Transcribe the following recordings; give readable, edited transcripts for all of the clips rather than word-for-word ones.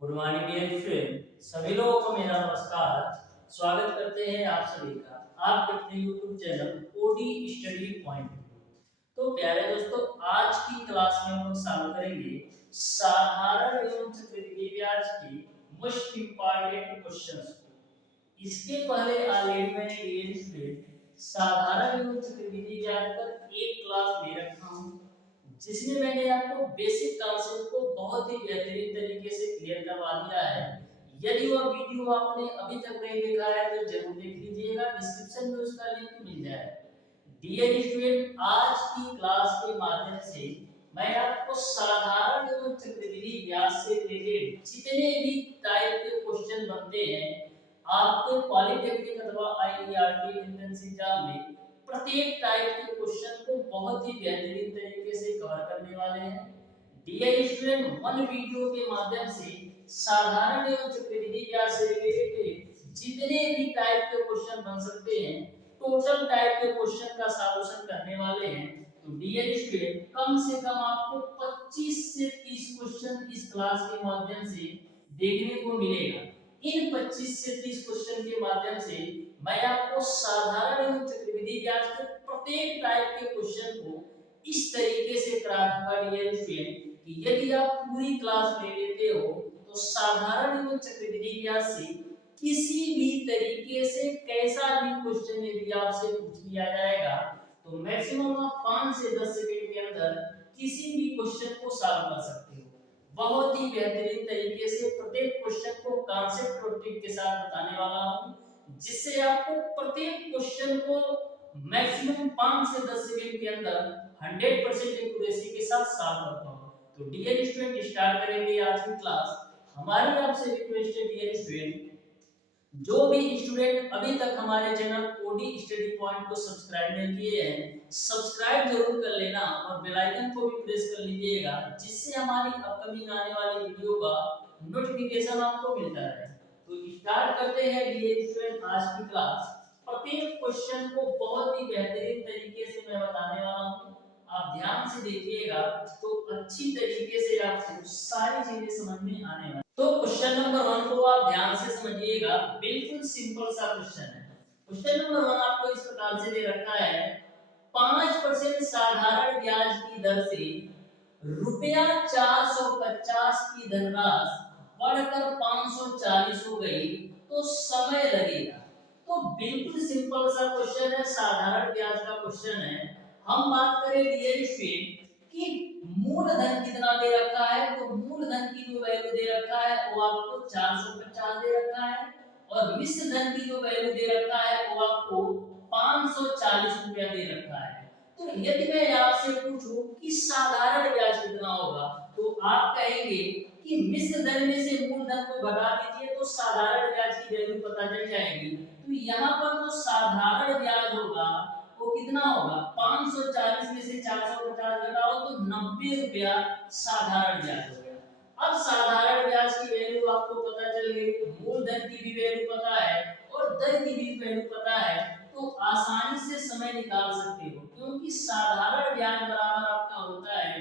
Good morning dear friend, सभी लोगों को मेरा नमस्कार। स्वागत करते हैं आप सभी का आपके अपने YouTube channel OD study point. तो प्यारे दोस्तों, आज की क्लास में हम लोग सॉल्व करेंगे साधारण एवं चक्रवृद्धि ब्याज की मोस्ट इंपॉर्टेंट क्वेश्चंस को। इसके पहले ऑलरेडी मैंने डियर फ्रेंड साधारण एवं चक्रवृद्धि ब्याज पर एक क्लास ले रखा हूँ, जिसमें मैंने आपको बेसिक कॉन्सेप्ट को बहुत ही बेहतरीन तरीके से क्लियर करवा दिया है। यदि वह वीडियो आपने अभी तक नहीं देखा है तो जरूर देख लीजिएगा, डिस्क्रिप्शन में उसका लिंक मिल जाएगा। डियर स्टूडेंट, आज की क्लास के माध्यम से मैं आपको साधारण एवं चक्रवृद्धि ब्याज से रिलेटेड जितने भी टाइप के क्वेश्चन बनते हैं आपके पॉलिटेक्निक अथवा आईईआरटी एंट्रेंस एग्जाम में, प्रत्येक टाइप के क्वेश्चन को बहुत ही बेहतरीन तरीके से कवर करने वाले हैं। डियर स्टूडेंट, वन वीडियो के माध्यम से साधारण एवं चक्रवृद्धि ब्याज से रिलेटेड जितने भी टाइप के क्वेश्चन बन सकते हैं, टोटल टाइप के क्वेश्चन का सॉल्यूशन करने वाले हैं। तो डियर स्टूडेंट, कम से कम आपको 25 से 30 क्वेश्चन इस क्लास के माध्यम से देखने को मिलेगा। इन 25 से 30 क्वेश्चन के माध्यम से मैं आपको साधारण एवं चक्रवृद्धि ब्याज के प्रत्येक टाइप के क्वेश्चन को इस तरीके से कराऊंगा डियर स्टूडेंट कि यदि आप पूरी क्लास ले लेते हो तो साधारण एवं चक्रवृद्धि ब्याज से किसी भी तरीके से कैसा भी क्वेश्चन यदि आपसे पूछ लिया जाएगा तो मैक्सिमम आप 5 से 10 सेकंड के अंदर किसी भी क्वेश्चन को सॉल्व कर सकते हो। बहुत ही बेहतरीन तरीके से प्रत्येक क्वेश्चन को कॉन्सेप्ट और ट्रिक के साथ बताने वाला हूं, जिससे आपको प्रत्येक क्वेश्चन को मैक्सिमम 5 से 10 सेकंड के अंदर 100% एक्यूरेसी के साथ सॉल्व कर पाओ। तो डियर स्टूडेंट, स्टार्ट करेंगे आज की क्लास। हमारी आपसे रिक्वेस्ट है डियर स्टूडेंट, जो भी स्टूडेंट अभी तक हमारे चैनल ओडी स्टडी पॉइंट को सब्सक्राइब नहीं किए हैं, सब्सक्राइब जरूर कर लेना और बेल आइकन को भी प्रेस कर लीजिएगा, जिससे हमारी अपकमिंग आने वाली वीडियो का नोटिफिकेशन आपको मिलता रहे। तो स्टार्ट करते हैं डियर स्टूडेंट आज की क्लास। प्रत्येक क्वेश्चन को बहुत ही बेहतरीन तरीके से मैं बताने वाला हूं, आप ध्यान से देखिएगा तो अच्छी तरीके से आपको सारी चीजें समझ में आने वाली। तो क्वेश्चन नंबर 1 को आप ध्यान से समझिएगा, बिल्कुल सिंपल सा क्वेश्चन है। क्वेश्चन नंबर 1 आपको इस प्रकार से दे रखा है, 5% साधारण ब्याज की दर से रुपया 450 की धनराशि बढ़कर 540 हो गई तो समय लगेगा। तो बिल्कुल सिंपल सा क्वेश्चन है, साधारण ब्याज का क्वेश्चन है। हम बात करें डियर स्टूडेंट कि मूलधन कितना दे रखा है, तो मूलधन की जो वैल्यू दे रखा है वो आपको 450 दे रखा है, और मिश्र धन की जो वैल्यू दे रखा है वो आपको 540 रुपया दे रखा है। तो यदि मैं आपसे पूछूं कि साधारण ब्याज कितना होगा, तो आप कहेंगे कि मिश्र धन में से मूलधन को घटा दीजिए तो साधारण ब्याज की वैल्यू पता चल जाएगी। तो यहाँ पर जो साधारण ब्याज होगा वो कितना होगा, 540 में से 450 घटाओ तो 90 रुपया साधारण ब्याज हो गया। अब साधारण ब्याज की वैल्यू आपको पता चल गई, मूलधन की भी वैल्यू पता है और दर की भी वैल्यू पता है, तो आसानी से समय निकाल सकते हो, क्योंकि साधारण ब्याज बराबर आपका होता है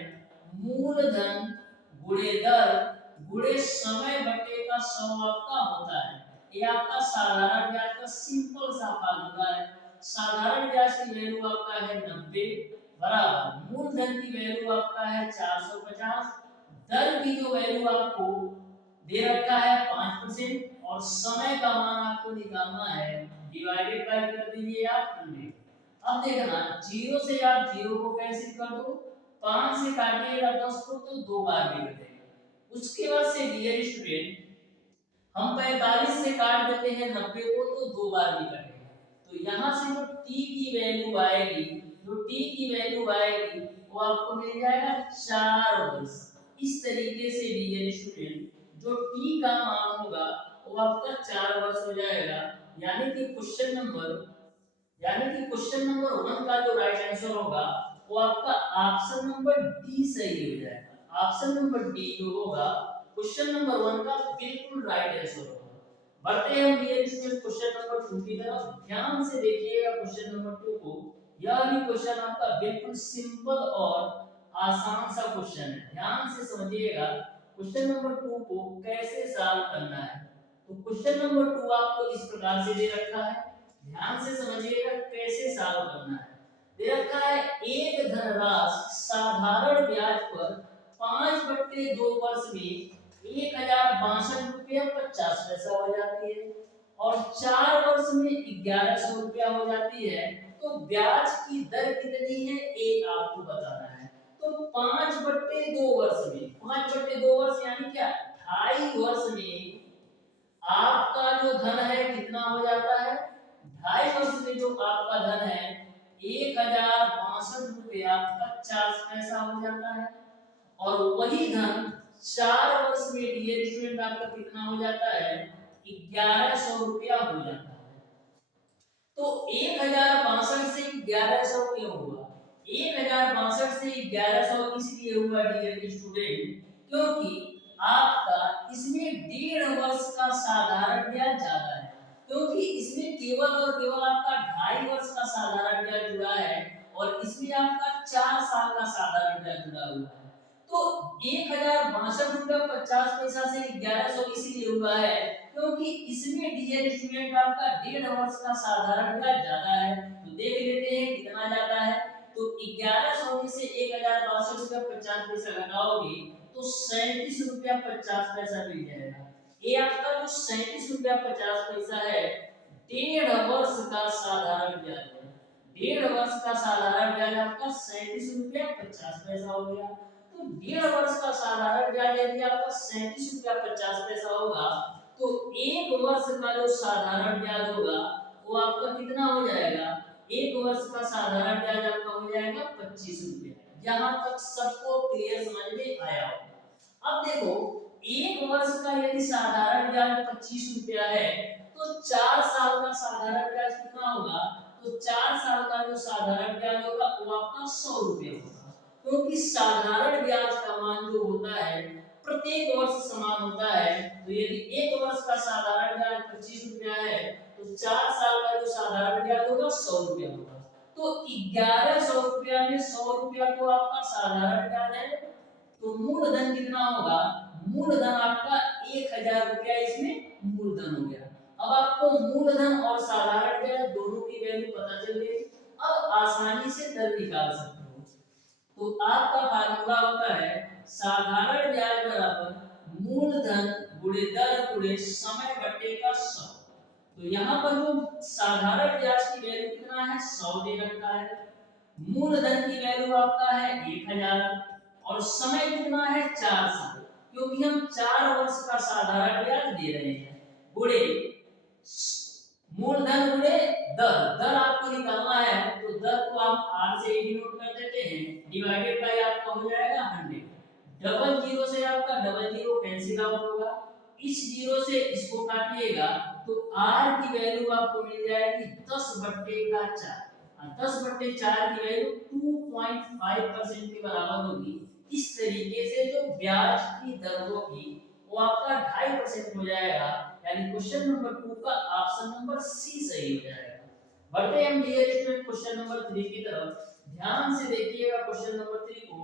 मूलधन गुणे दर गुणे समय बटे का 100 आपका होता है। ये आपका साधारण ब्याज का सिंपल सा फार्मूला है। साधारण ब्याज की वैल्यू आपका है 90 बराबर मूलधन की वैल्यू आपका है 450, दर की जो वैल्यू आपको दे रखा है 5% और समय का मान आपको निकालना है, डिवाइडेड बाय कर दीजिए आप 100। अब देखना, जीरो से आप जीरो को कैंसिल कर दो, 5 से काटिएगा 10 को तो 2 बार भी कटेगा। उसके बाद से डियर स्टूडेंट हम 45 से काट देते हैं 90 को तो 2 बार भी कटेगा। तो यहाँ से जो t की वैल्यू आएगी, वो आपको मिल जाएगा 4 वर्ष। इस तरीके से डियर स्टूडेंट जो t का मान होगा वो आपका 4 वर्ष हो जाएगा। यानी कि क्वेश्चन नंबर 1 का जो राइट आंसर होगा वो आपका ऑप्शन नंबर डी सही हो जाएगा। ऑप्शन नंबर डी जो होगा क्वेश्चन नंबर 1 का बिल्कुल राइट आंसर होगा। बढ़ते हैं डियर स्टूडेंट क्वेश्चन नंबर 2 की तरफ। ध्यान से देखिएगा क्वेश्चन नंबर 2 को। यह भी क्वेश्चन आपका बिल्कुल सिंपल और आसान सा क्वेश्चन है, ध्यान से समझिएगा। क्वेश्चन नंबर 2 को कैसे सॉल्व करना है। तो क्वेश्चन नंबर 2 आपको इस प्रकार से दे रखा है, ध्यान से समझिएगा कैसे सॉल्व करना है। दे रखा है एक धनराशि साधारण ब्याज पर 5/2 वर्ष में 1062 रुपया 50 पैसा हो जाती है और 4 वर्ष में 1100 रुपया हो जाती है। तो ब्याज की दर कितनी है ये आपको बताना है। तो 5/2 वर्ष में 5/2 वर्ष यानी क्या 2.5 वर्ष में आपका जो धन है कितना हो जाता है, 2.5 वर्ष में जो आपका धन है 1062 रुपया 50 पैसा हो जाता है और वही धन 4 वर्ष में डियर स्टूडेंट आपका कितना हो जाता है 1100 रुपया हो जाता है। तो 1062 से 1100 क्यों हुआ, 1062 से 1100 इसलिए हुआ डियर स्टूडेंट क्योंकि आपका इसमें 1.5 वर्ष का साधारण ब्याज ज्यादा है, क्योंकि इसमें केवल और केवल आपका 2.5 वर्ष का साधारण ब्याज जुड़ा है और इसमें आपका 4 साल का साधारण ब्याज जुड़ा हुआ है। तो 1062 रुपया 50 पैसा से 1100 इसलिए हुआ है क्योंकि इसमें डियर स्टूडेंट आपका 1.5 वर्ष का साधारण ब्याज ज्यादा है। तो देख लेते हैं कितना ज्यादा है। तो 1100 में से 1062 रुपया 50 पैसा घटाओगे तो 37 रुपया 50 पैसा मिल जाएगा। ये आपका जो 37 रुपया 50 पैसा है 1.5 वर्ष का साधारण ब्याज है। 1.5 वर्ष का साधारण ब्याज आपका 37 रुपया 50 पैसा हो गया। तो 1.5 वर्ष का साधारण ब्याज यदि आपका 37 रुपया 50 पैसा होगा तो 1 वर्ष का जो साधारण ब्याज होगा वो आपका कितना हो जाएगा, 1 वर्ष का साधारण ब्याज आपका हो जाएगा 25 रुपया। यहाँ तक सबको क्लियर समझ में आया होगा। अब देखो 1 वर्ष का यदि साधारण ब्याज 25 रुपया है तो 4 साल का साधारण ब्याज कितना होगा, तो 4 साल का जो साधारण ब्याज होगा वो आपका 100 रुपया होगा, क्योंकि साधारण ब्याज का मान जो होता है प्रत्येक वर्ष समान होता है। तो यदि 1 वर्ष का साधारण ब्याज 25 रुपया है तो 4 साल का जो साधारण ब्याज होगा 100 रुपया होगा। तो 1100 रुपया में 100 रुपया तो आपका साधारण ब्याज है, तो मूलधन कितना होगा, मूलधन आपका 1000 रुपया इसमें मूलधन हो गया। अब आपको मूलधन और साधारण ब्याज दोनों की वैल्यू पता चल गई। अब आसानी से दर निकाल सकते हो। तो आपका फार्मूला होता है साधारण ब्याज बराबर मूलधन गुणे दर गुणे समय बटे का 100। तो यहाँ पर जो साधारण ब्याज की वैल्यू कितना है 100 दे रखा है, मूलधन की वैल्यू आपका है 1000 और समय कितना है 4 साल, क्योंकि हम 4 वर्ष का साधारण ब्याज दे रहे हैं, गुणे मूलधन गुणे दर। दर आपको निकालना है तो दर को आप r से डिनोट कर देते हैं, डिवाइडेड बाय आपका हो जाएगा 100। डबल जीरो से आपका डबल जीरो कैंसिल आउट होगा, इस जीरो से इसको काटिएगा तो r की वैल्यू आपको मिल जाएगी 10/4। 10/4 की वैल्यू 2.5% के बराबर होगी। इस तरीके से जो ब्याज की दर होगी वो आपका 2.5% हो जाएगा, यानी क्वेश्चन नंबर 2 का ऑप्शन नंबर सी सही हो जाएगा। बढ़ते हैं हम डियर स्टूडेंट क्वेश्चन नंबर 3 की तरफ। ध्यान से देखिएगा क्वेश्चन नंबर 3 को,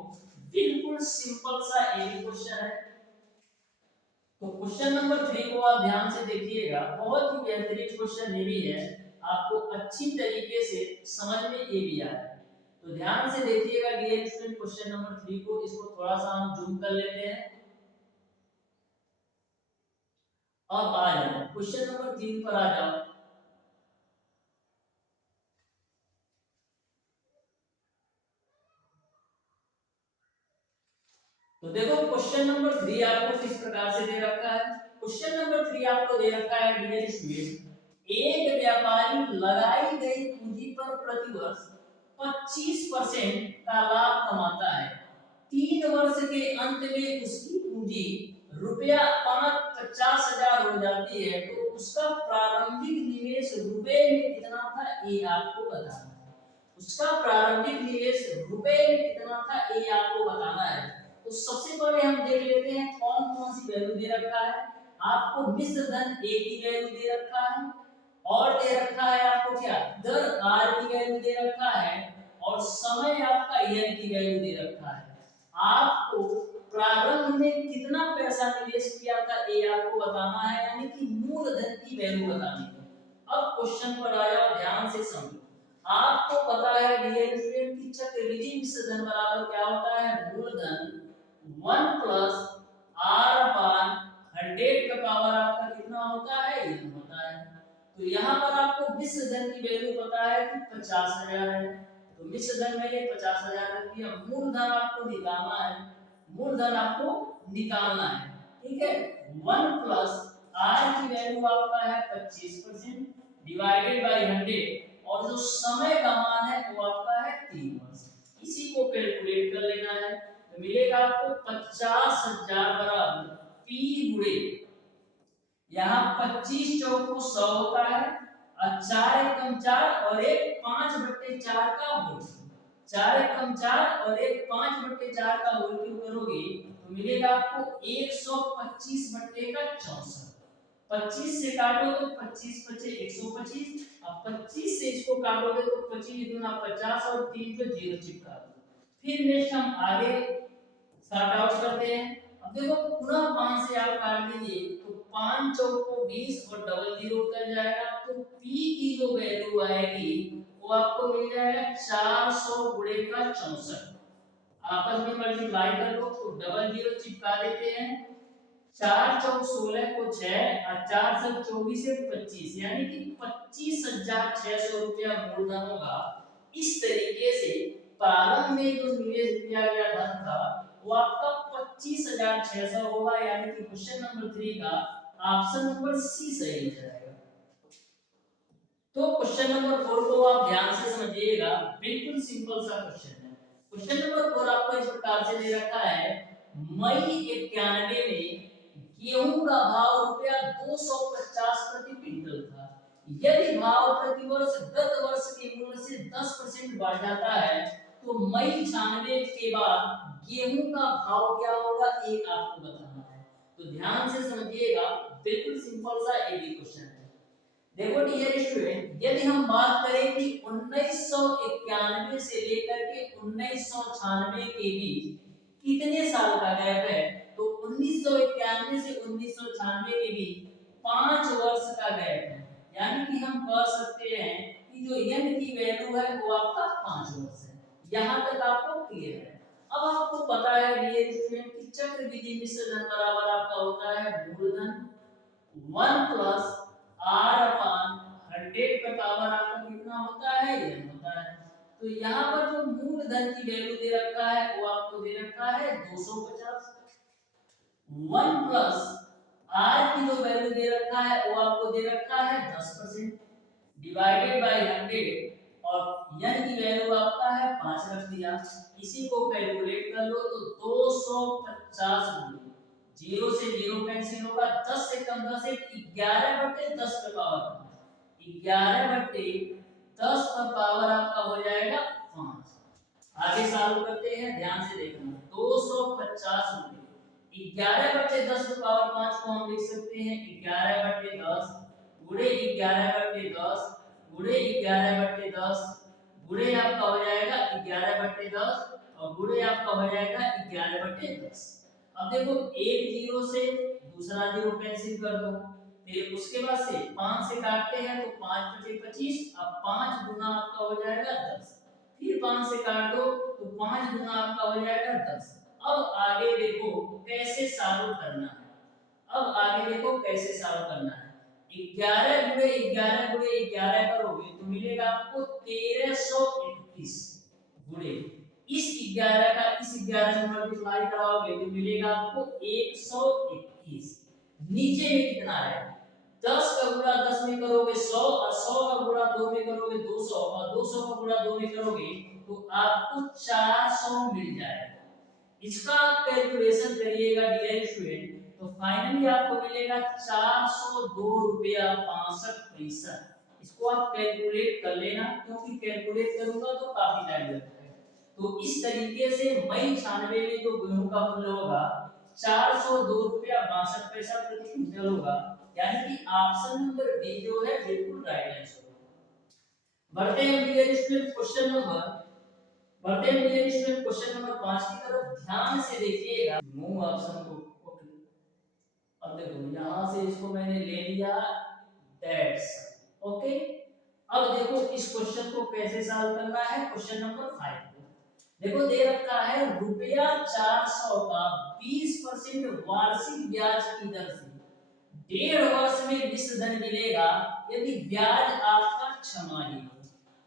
बिल्कुल सिंपल सा एक क्वेश्चन है। तो क्वेश्चन नंबर 3 को आप ध्यान से देखिएगा, बहुत ही बेहतरीन क्वेश्चन ये भी है, आपको अच्छी तरीके से समझ में ये भी आ रहा है। तो ध्यान से देखिएगा डियर स्टूडेंट क्वेश्चन नंबर 3 को, इसको थोड़ा सा हम जूम कर लेते हैं। अब आ जाओ क्वेश्चन नंबर 3 पर आ जाओ। तो देखो क्वेश्चन नंबर 3 आपको किस प्रकार से दे रखा है। क्वेश्चन नंबर 3 आपको दे रखा है डियर स्टूडेंट, एक व्यापारी लगाई गई पूंजी पर प्रतिवर्ष 25% का लाभ कमाता है। 3 वर्ष के अंत में उसकी पूंजी रुपया 50,000 हो जाती है, तो उसका प्रारंभिक निवेश रुपए में कितना था ये आपको बताना है। उसका प्रारंभिक निवेश रुपए में कितना था ये आपको बताना है। तो सबसे पहले हम देख लेते हैं कौन कौन सी वैल्यू दे रखा है। आपको मिश्र धन ए की वैल्यू दे रखा है और दे रखा है आपको क्या दर आर की वैल्यू दे रखा है और समय आपका एन की वैल्यू दे रखा है। आपको प्रारंभ में कितना पैसा निवेश किया था ये आपको बताना है, यानी कि मूलधन की वैल्यू बतानी है। अब क्वेश्चन पर आया, ध्यान से समझो। आपको पता है डियर स्टूडेंट कि चक्रवृद्धि मिश्रधन बराबर क्या होता है, मूलधन 1 प्लस r अपान 100 का पावर आपका कितना होता है, ये होता है। तो यहाँ पर आपको मिश्रधन की वैल्यू पता है कि 50,000 है, तो मिश्रधन में ये 50,000 रख दिया। मूलधन आपको निकालना है, मूलधन आपको निकालना है, ठीक है। 1 प्लस r की वैल्यू आपका है 25% डिवाइडेड बाय 100, और जो समय का मान है वो आपका है 3 वर्ष। इसी को कैलकुलेट कर लेना है, तो मिलेगा आपको 50,000 बराबर p गुणे, यहाँ 25 चौक को 100 होता है, और 4 एकम 4 और एक 5/4 का होल, 4 एकम 4 और एक 5/4 का होल क्यूब करोगे तो मिलेगा आपको 125/64। 25 से काटो तो 25 बचे 125, अब 25 से इसको काटोगे तो 25 दूना 50 और 3 पे 0 चिपका दो। फिर नेक्स्ट हम आगे सॉर्ट आउट करते हैं। अब देखो पुनः 5 से आप काट दीजिए तो 5 चौक को 20 और डबल 0 उतर जाएगा, तो p की जो वैल्यू आएगी वो आपको मिल जाएगा 400 गुणे का 64। आपस में मल्टीप्लाई कर लो तो डबल 0 चिपका देते हैं, 4 चौक 16 को 6 और 4 से 24 से 25, यानी कि 25,600 रुपया मूलधन होगा। इस तरीके से प्रारंभ में जो निवेश किया गया धन था वो आपका 25,600 होगा, यानी कि क्वेश्चन नंबर 3 का ऑप्शन नंबर सी सही हो जाएगा। तो क्वेश्चन नंबर 4 को आप ध्यान से समझिएगा, बिल्कुल सिंपल सा क्वेश्चन है। क्वेश्चन नंबर 4 आपको इस प्रकार से दे रखा है, मई 91 में गेहूं का भाव रुपया 250 प्रति क्विंटल था। यदि भाव प्रति वर्ष गत वर्ष के मूल्य से 10% बढ़ जाता है तो मई 96 के बाद गेहूं का भाव क्या होगा, ये आपको बताना है। तो ध्यान से समझिएगा, बिल्कुल सिंपल सा ये भी क्वेश्चन है। देखो डियर स्टूडेंट, यदि हम बात करें कि 1991 से लेकर के 1996 के बीच कितने साल का गैप है, तो 1991 से 1996 के बीच 5 वर्ष का गैप है, यानी कि हम कह सकते हैं कि जो n की वैल्यू है वो आपका 5 वर्ष है। यहाँ तक आपको क्लियर है। अब आपको पता है डियर स्टूडेंट कि चक्रवृद्धि मिश्रधन बराबर आपका होता है मूलधन 1 प्लस r अपान 100 का पावर आपका कितना होता है, ये होता है। तो यहाँ पर जो मूलधन की वैल्यू दे रखा है वो आपको दे रखा है 250। 1 प्लस r की जो वैल्यू दे रखा है वो आपको दे रखा है 10% डिवाइडेड बाय 100, और n की वैल्यू आपका है 5 रख दिया। इसी को कैलकुलेट कर लो तो 250 गुणे 0 से 0 कैंसिल होगा, 10 से कम 10 है 11/10 का पावर 11/10 का पावर आपका हो जाएगा 5। आगे सॉल्व करते हैं, ध्यान से देखना। 250 गुणे 11/10 का पावर 5 को हम लिख सकते हैं 11/10 गुणे 11/10 गुणे 11/10 गुणे आपका हो जाएगा 11/10 और गुणे आपका हो जाएगा 11/10। अब देखो एक जीरो से दूसरा जीरो कैंसिल कर दो, फिर उसके बाद से 5 से काटते हैं तो 5 बचे 25, अब 5 गुना आपका हो जाएगा 10, फिर 5 से काट दो तो 5 गुना आपका हो जाएगा 10। अब आगे देखो कैसे सॉल्व करना है, अब आगे देखो कैसे सॉल्व करना है। 11 गुणे 11 गुणे 11 करोगे तो मिलेगा आपको 1321 गुणे इस 11 का इस 11 से मल्टीप्लाई कराओगे तो मिलेगा आपको 121। नीचे में कितना है, 10 का गुणा 10 में करोगे 100 और 100 का गुणा 2 में करोगे 200 और 200 का गुणा 2 में करोगे तो आपको 400 मिल जाएगा। इसका आप कैलकुलेशन करिएगा डियर स्टूडेंट तो फाइनली आपको मिलेगा 402 रुपया 65 पैसा। इसको आप कैलकुलेट कर लेना, क्योंकि कैलकुलेट करूंगा तो काफी टाइम लगेगा। तो इस तरीके से मई 96 में जो गेहूं का मूल्य होगा 402 रुपया 62 पैसा प्रति क्विंटल होगा, यानी कि ऑप्शन नंबर बी जो है बिल्कुल राइट आंसर होगा। बढ़ते हैं डियर स्टूडेंट क्वेश्चन नंबर बढ़ते हैं डियर स्टूडेंट क्वेश्चन नंबर 5 की तरफ, ध्यान से देखिएगा। मूव ऑप्शन को ओके, अब देखो यहां से इसको मैंने ले लिया दैट्स ओके। अब देखो इस क्वेश्चन को कैसे सॉल्व करना है। क्वेश्चन नंबर 5 देखो दे रखा है रुपया 400 का 20% वार्षिक ब्याज की दर से 1.5 वर्ष में मिश्र धन मिलेगा यदि ब्याज आपका छमाही हो।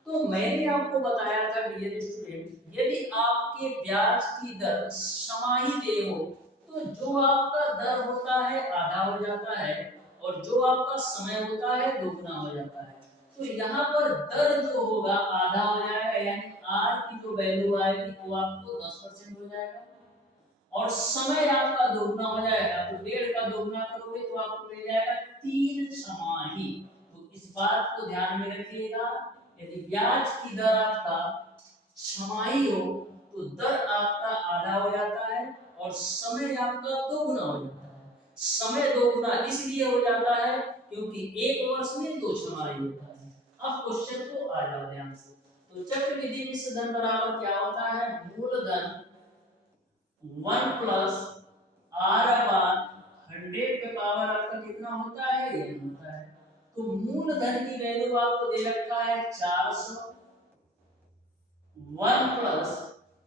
तो मैंने आपको बताया था डियर स्टूडेंट, यदि आपके ब्याज की दर छमाही दे हो तो जो आपका दर होता है आधा हो जाता है और जो आपका समय होता है दोगुना हो जाता है। तो यहाँ पर दर जो होगा आधा हो जाएगा, यानी आर की जो वैल्यू आएगी वो आपको 10% हो जाएगा और समय आपका दोगुना हो जाएगा। तो 1.5 का दोगुना करोगे तो आपको मिल जाएगा 3 छमाही। तो इस बात को ध्यान में रखिएगा, यदि ब्याज की दर आपका छमाही हो तो दर आपका आधा हो जाता है और समय आपका दोगुना हो जाता है। समय दोगुना इसलिए हो जाता है क्योंकि 1 वर्ष में 2 छमाही होता है। अब क्वेश्चन को आ जाओ ध्यान से। तो चक्रवृद्धि मिश्र धन बराबर क्या होता है, मूलधन 1 प्लस आर अपान 100 पे पावर आपका कितना होता है, ये होता है। तो मूलधन की वैल्यू आपको दे रखा है 400, 1 प्लस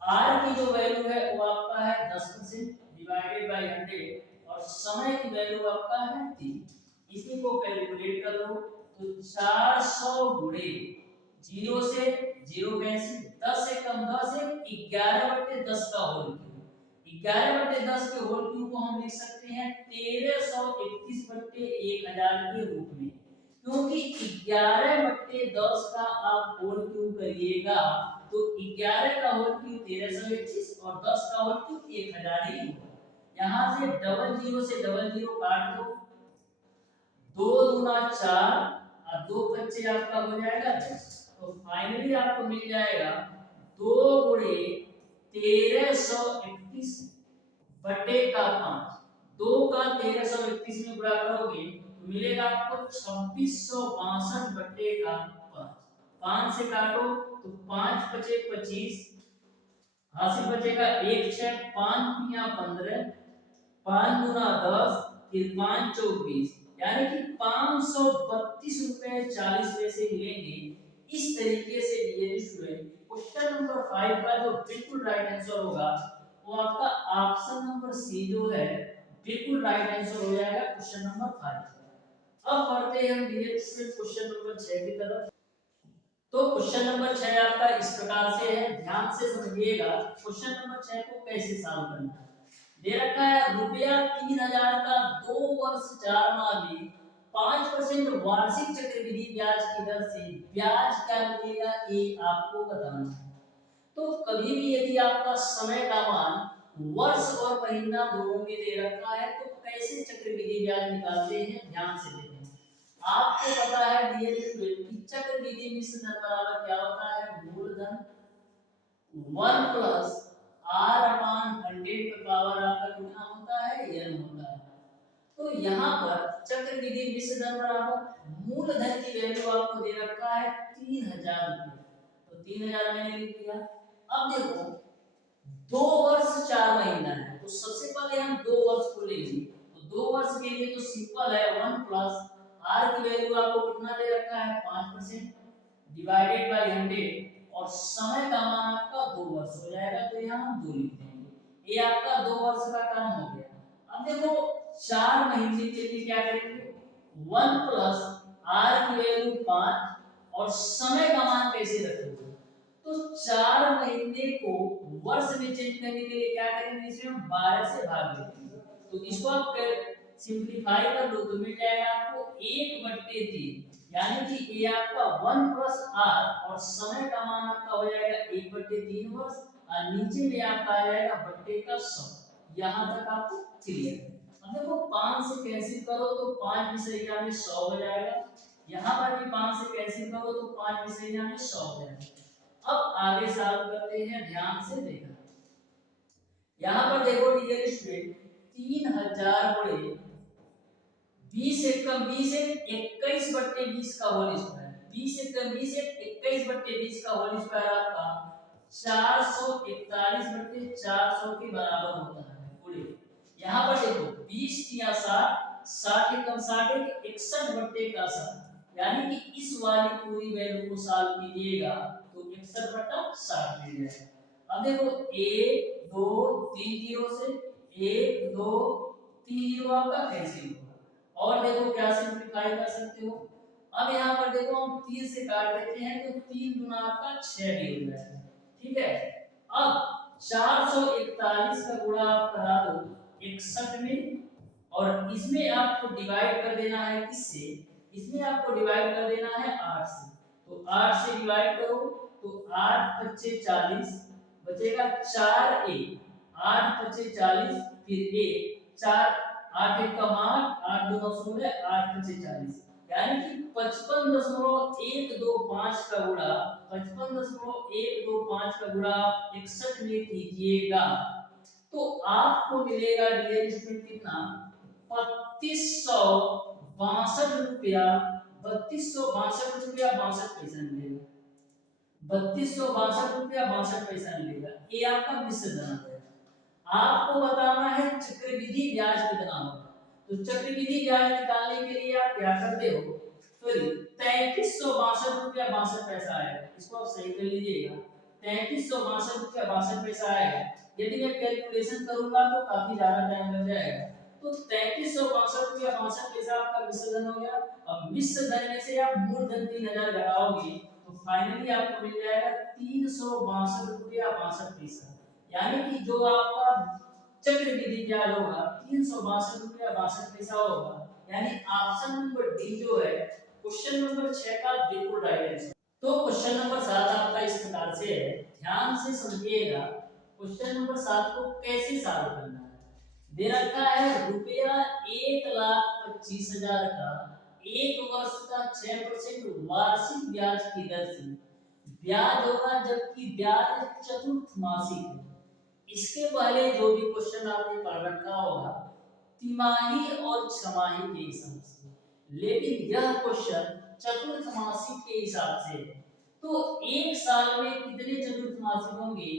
आर की जो वैल्यू है वो आपका है 10% डिवाइडेड बाय 100 और समय की वैल्यू आपका है 3। इसी को कैलकुलेट कर लो तो 400 गुणे 0 से 0 कैंसिल, 10 से कम 10 है, 11/10 का होल क्यूब। 11/10 के होल क्यूब को हम लिख सकते हैं 1331/1000 के रूप में, क्योंकि 11/10 का आप होल क्यूब करिएगा तो 11 का होल क्यूब 1321 और 10 का होल क्यूब 1000 ही होगा। यहाँ से डबल जीरो से डबल जीरो काट दो, 2 दूना 4 और 2 बच्चे आपका हो जाएगा 10। तो फाइनली आपको मिल जाएगा 2 गुणे 1321 बटे का 5। 2 का 1321 में गुणा करोगे तो मिलेगा आपको 2662 बटे का 5। 5 से काटो तो 5 बचे 25, हासिल बचेगा 1 6 5 तिया 15, 5 दूना 10 फिर 5 24, यानी कि 532 रुपए 40 पैसे मिलेंगे। इस तरीके से डियर स्टूडेंट क्वेश्चन नंबर 5 का जो बिल्कुल राइट आंसर होगा वो आपका ऑप्शन नंबर सी जो है बिल्कुल राइट आंसर हो जाएगा क्वेश्चन नंबर 5। अब बढ़ते हैं हम डियर स्टूडेंट क्वेश्चन नंबर 6 की तरफ। तो क्वेश्चन नंबर 6 आपका इस प्रकार से है, ध्यान से समझिएगा क्वेश्चन नंबर 6 को कैसे सॉल्व करना है। दे रखा है रुपया 3000 का 2 वर्ष 4 माह में 5% वार्षिक चक्रवृद्धि ब्याज की दर से ब्याज क्या मिलेगा ये आपको बताना है। तो कभी भी यदि आपका समय का मान वर्ष और महीना दोनों में दे रखा है तो कैसे चक्रवृद्धि ब्याज निकालते हैं, ध्यान से देखें। आपको पता है डियर स्टूडेंट कि चक्रवृद्धि मिश्र धन बराबर क्या होता है, मूलधन 1 प्लस आर अपान 100 पे पावर आपका कितना होता है, n होता है। तो यहाँ पर चक्रवृद्धि मिश्र धन बराबर मूलधन की वैल्यू आपको दे रखा है 3000 रुपये, तो 3000 मैंने लिख दिया। अब देखो 2 वर्ष 4 महीना है तो सबसे पहले हम 2 वर्ष को लेंगे। तो 2 वर्ष के लिए तो सिंपल है 1 प्लस आर की वैल्यू आपको कितना दे रखा है 5% डिवाइडेड बाय 100 और समय का मान आपका 2 वर्ष हो जाएगा, तो यहाँ हम 2 लिख देंगे। ये आपका 2 वर्ष का काम हो गया। अब देखो 4 महीने के लिए क्या करेंगे, 1 प्लस आर की वैल्यू 5 और समय का मान कैसे रखोगे, तो 4 महीने को वर्ष में चेंज करने के लिए क्या करेंगे, इसे हम 12 से भाग देंगे। तो इसको आप सिंपलीफाई कर लो तो मिल जाएगा आपको 1/3, यानी कि ये आपका 1 प्लस आर और समय का मान आपका हो जाएगा 1/3 वर्ष और नीचे में आपका आ जाएगा बट्टे का 100। यहाँ तक आपको क्लियर है। अब देखो 5 से कैंसिल करो तो 5 विषय में 100 हो जाएगा, यहाँ पर भी 5 से कैंसिल करो तो 5 विषय में 100 हो जाएगा। अब आगे सॉल्व करते हैं, ध्यान से देखना। यहाँ पर देखो डियर स्टूडेंट 3000 गुणे 20 एकम 20 है 21/20 का होल स्क्वायर, 20 एकम 20 है 21/20 का होल स्क्वायर आपका 441/400 के बराबर होता है पूरे। यहाँ पर देखो 20 या 60, 60 एकम 60 61/61, यानी कि इस वाली पूरी वैल्यू को सॉल्व कीजिएगा तो 61/60 मिल जाएगा। अब देखो 1 2 3 जीरो से 1 2 3 जीरो आपका कैंसिल होगा, और देखो क्या सिंपलीफाई कर सकते हो। अब यहाँ पर देखो हम 3 से काट देते हैं तो 3 गुना आपका 6 भी हो जाएगा, ठीक है। अब 441 का गुणा आप करा दो 61 में, और इसमें आपको डिवाइड कर देना है किससे, इसमें आपको डिवाइड कर देना है 8 से। तो 8 से डिवाइड करो तो 8 पच्चे 40, बचेगा 4 1, 8 पच्चे 40, फिर 1 4, 8 एक कम 8, 8 2 16, 8 पच्चे 40, यानी कि 55.125 का गुणा 55.125 का गुणा 61 में कीजिएगा तो आपको मिलेगा डियर स्टूडेंट कितना, 3262 रुपया 3262 रुपया 62 पैसा मिलेगा, 3262 रुपया 62 पैसा मिलेगा। ये आपका मिश्र धन है। आपको बताना है चक्रवृद्धि ब्याज कितना होगा, तो चक्रवृद्धि ब्याज निकालने के लिए आप क्या करते हो, सॉरी 3362 रुपया 62 पैसा आएगा, इसको आप सही कर लीजिएगा, 3362 रुपया 62 पैसा आएगा। यदि मैं कैलकुलेशन करूंगा तो काफी ज्यादा टाइम लग जाएगा, तो 3362 रुपया 62 पैसा आपका मिश्र धन हो गया। अब मिश्र धन में से आप मूलधन 3000 घटाओगे तो फाइनली आपको मिल जाएगा 362 रुपया 62 पैसा, यानी कि जो आपका चक्रवृद्धि ब्याज होगा 362 रुपया 62 पैसा होगा, यानी ऑप्शन नंबर डी जो है क्वेश्चन नंबर 6 का बिल्कुल राइट आंसर। तो क्वेश्चन नंबर 7 आपका इस प्रकार से है, ध्यान से समझिएगा क्वेश्चन नंबर 7 को कैसे सॉल्व करना है। दे रखा है रुपया 1,25,000 का एक वर्ष का 6% वार्षिक ब्याज की दर से ब्याज होगा, जबकि ब्याज चतुर्थ मासिक है। इसके पहले जो भी क्वेश्चन आपने पढ़ रखा होगा तिमाही और छमाही के हिसाब से, लेकिन यह क्वेश्चन चतुर्थ मासिक के हिसाब से है। तो एक साल में कितने चतुर्थ मासिक होंगे,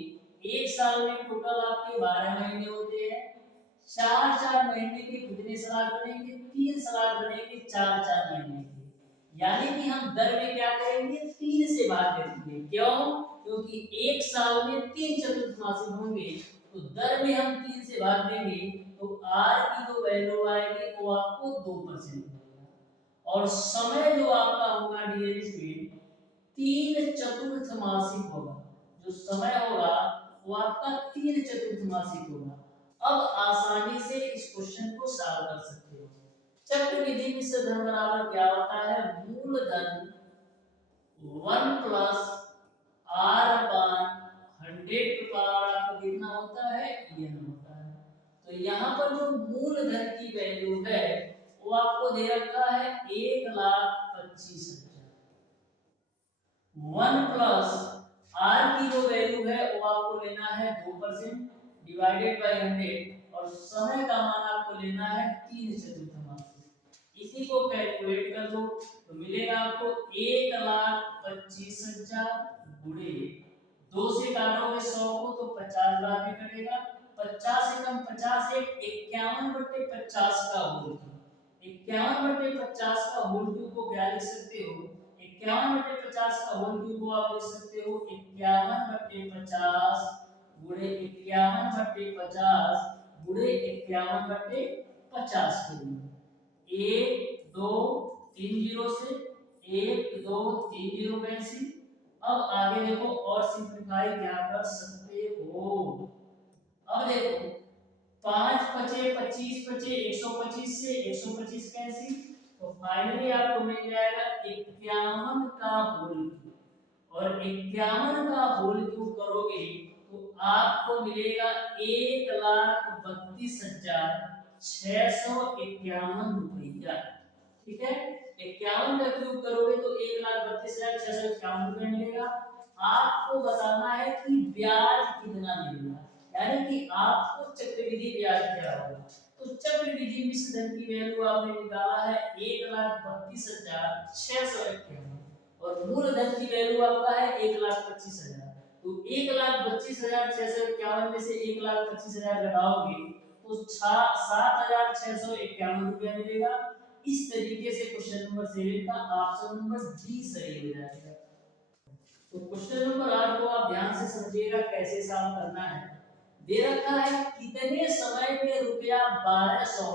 एक साल में टोटल आपके 12 महीने होते हैं, 4 महीने के कितने सलाद बनेंगे, 3 सलाद बनेंगे 4 महीने के, यानी कि हम दर में क्या करेंगे 3 से भाग करेंगे, क्यों, क्योंकि एक साल में 3 चतुर्थ मासिक होंगे, तो दर में हम 3 से भाग देंगे तो आर की जो वैल्यू आएगी वो आपको 2% मिलेगा, और समय जो आपका होगा डियर स्टूडेंट 3 चतुर्थ मासिक होगा, जो समय होगा वो आपका 3 चतुर्थ मासिक होगा। अब आसानी से इस क्वेश्चन को सॉल्व कर सकते हो। चक्रवृद्धि मिश्र धन बराबर क्या होता है, मूलधन 1 प्लस आर अपान 100 का पावर आपको कितना होता है, n होता है। तो यहाँ पर जो मूलधन की वैल्यू है वो आपको दे रखा है 1,25,000, 1 प्लस आर की जो वैल्यू है वो आपको लेना है 2% डिवाइडेड बाय 100, और समय का मान आपको लेना है 3 चतुर्थ मासिक। इसी को कैलकुलेट कर लो तो मिलेगा आपको 1,25,000 गुणे 2 से काटोगे 100 को तो 50 बार में कटेगा, 50 से कम 50 एक 51/50 का होल क्यूब, 51/50 का होल क्यूब को क्या लिख सकते हो, 51/50 का होल क्यूब को आप लिख सकते हो 51/50 गुणे 51/50 गुणे 51/50 के लिए 1 2 3 जीरो से 1 2 3 जीरो कैंसिल। अब आगे देखो और सिंपलीफाई क्या कर सकते हो, अब देखो 5 पचे 25 पचे 125 से 125 कैंसिल, तो फाइनली आपको मिल जाएगा 51 का होल क्यूब, और 51 का होल क्यूब करोगे तो आपको मिलेगा 1,32,651 रुपया, ठीक है। 51 का क्यूब करोगे तो 1,32,651 रुपया मिलेगा। आपको बताना है कि ब्याज कितना मिलेगा, यानी कि आपको चक्रवृद्धि ब्याज क्या होगा। तो चक्रवृद्धि मिश्र धन की वैल्यू आपने निकाला है 1,32,651, और मूलधन की वैल्यू आपका है 1,25,000, तो 1,25,651 में से 1,25,000 घटाओगे तो 7,651 रुपया मिलेगा। इस तरीके से क्वेश्चन नंबर 7 का ऑप्शन नंबर डी सही हो जाएगा। तो क्वेश्चन नंबर 8 को आप ध्यान से समझिएगा कैसे सॉल्व करना है। दे रखा है कितने समय में रुपया 1200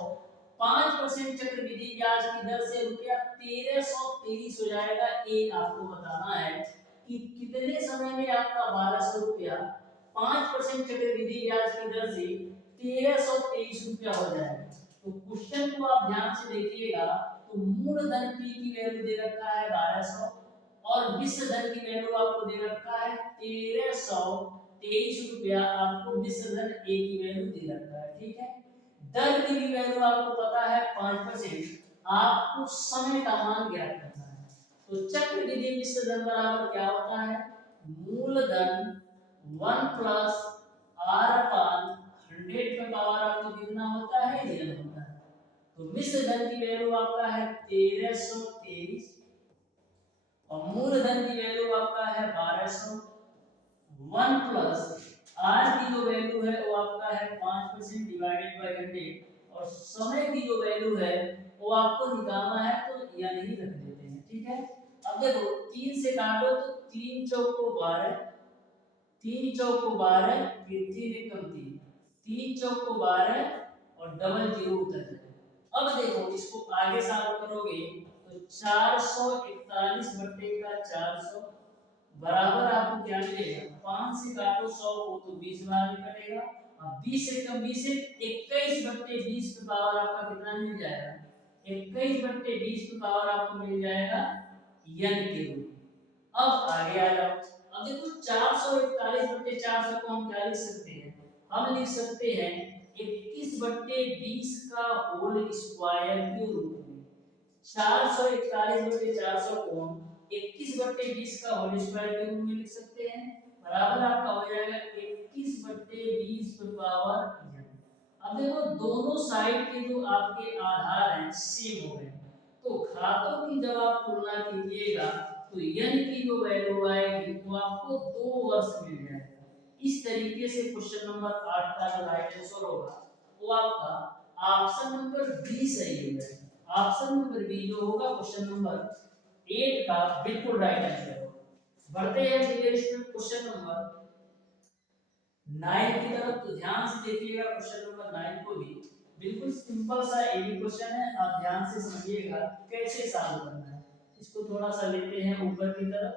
5% चक्रवृद्धि ब्याज की दर से रुपया 1323 हो जाएगा। ये आपको बताना है कि कितने समय में आपका 1200 रुपया 5% चक्रवृद्धि ब्याज की दर से 1323 रुपया हो जाएगा। तो क्वेश्चन को आप ध्यान से देखिएगा। तो मूलधन पी की वैल्यू दे रखा है 1200 और मिश्र धन की वैल्यू आपको दे रखा है 1323 रुपया। आपको मिश्र धन ए की वैल्यू दे रखा है, ठीक है। दर की भी वैल्यू आपको पता है 5%। आपको समय का मान ज्ञात करना है। तो चक्रवृद्धि मिश्र धन बराबर क्या होता है, मूलधन 1 प्लस आर अपान 100 में पावर आपको कितना होता है, ये होता है। तो मिश्र धन की वैल्यू आपका है 1323 और मूलधन की वैल्यू आपका है 1200। 1 प्लस आर की जो वैल्यू है वो आपका है 5% डिवाइडेड बाय 100 और समय की जो वैल्यू है वो आपको निकालना है, तो यानी ही रख देते हैं, ठीक है। अब देखो 3 से काटो तो 3 चौक को 12, 3 चौक को 12, फिर 3 एकम 3, 3 चौक को 12 और डबल जीरो उतर जाए। अब देखो इसको आगे सॉल्व करोगे तो 441 बट्टे का 400 बराबर आपको क्या मिलेगा, 5 से काटो 100 को तो 20 बार निकलेगा। अब 20 से कम 20 से 21 बट्टे 20 पे पावर आपका कितना मिल जाएगा, 21 बट्टे 20 पे पावर आपको मिल जाएगा n के रूप में। अब आगे आ जाओ। अब देखो 441 बट्टे 400 को हम क्या लिख सकते हैं, हम लिख सकते हैं 21 बट्टे 20 का होल स्क्वायर के रूप में। 441 बट्टे 400 को 21 बट्टे 20 का होल स्क्वायर के रूप में लिख सकते हैं। बराबर आपका हो जाएगा 21 बट्टे 20 पे पावर n। अब देखो दोनों साइड के जो आपके आधार हैं सेम हो गए, तो घातों की जब आप तुलना कीजिएगा तो n की जो वैल्यू आएगी वो आपको 2 वर्ष मिल जाएगा। इस तरीके से क्वेश्चन नंबर 8 का जो राइट आंसर होगा वो आपका ऑप्शन नंबर बी सही होगा। ऑप्शन नंबर बी जो होगा क्वेश्चन नंबर 8 का बिल्कुल राइट आंसर होगा। बढ़ते हैं डियर स्टूडेंट क्वेश्चन नंबर 9 की तरफ। तो ध्यान से देखिएगा क्वेश्चन नंबर 9 को भी बिल्कुल सिंपल सा एबी क्वेश्चन है। आप ध्यान से समझिएगा कैसे सॉल्व करना है। इसको थोड़ा सा लेते हैं ऊपर की तरफ।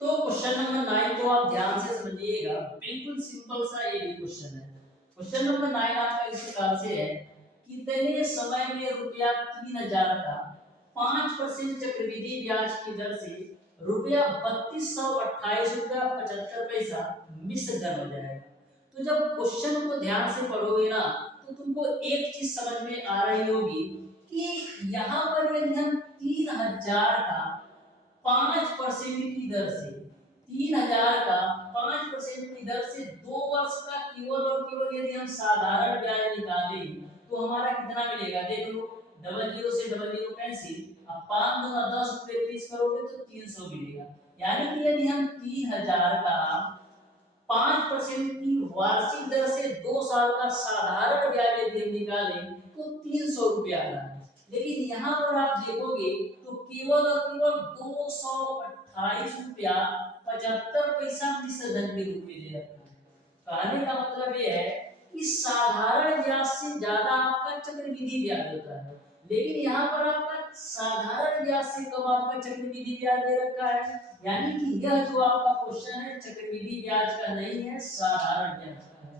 तो क्वेश्चन नंबर 9 को आप ध्यान से समझिएगा। बिल्कुल सिंपल सा ये भी क्वेश्चन है। क्वेश्चन नंबर 9 आपका इस प्रकार से है, कितने समय में रुपया 3000 का 5% चक्रवृद्धि ब्याज की दर से रुपया 3228 रुपया 75 पैसा मिश्र धन हो जाएगा। तो जब क्वेश्चन को ध्यान से पढ़ोगे ना तो तुमको एक चीज समझ में आ रही होगी कि यहाँ पर यदि हम 3000 का 5% की दर से 3000 का 5% की दर से 2 वर्ष का केवल और केवल यदि हम साधारण ब्याज निकालें तो हमारा कितना मिलेगा, देख लो डबल जीरो से डबल जीरो कैंसिल। अब 5 दूना 10 रुपए 30 करोगे तो 300 मिलेगा। यानी कि यदि हम 3000 का 5% की वार्षिक दर से 2 साल का साधारण ब्याज यदि हम निकालें तो 300 रुपया आ रहा है। लेकिन यहाँ पर आप देखोगे तो केवल और केवल 228 रुपया 75 पैसा मिश्र धन के रूप में दे रखा है। कहने का मतलब यह है कि साधारण ब्याज से ज्यादा आपका चक्रवृद्धि ब्याज होता है, लेकिन यहाँ पर आपका साधारण ब्याज से कम आपका चक्रवृद्धि ब्याज दे रखा है। यानी कि यह जो आपका क्वेश्चन है चक्रवृद्धि ब्याज का नहीं है, साधारण ब्याज का है।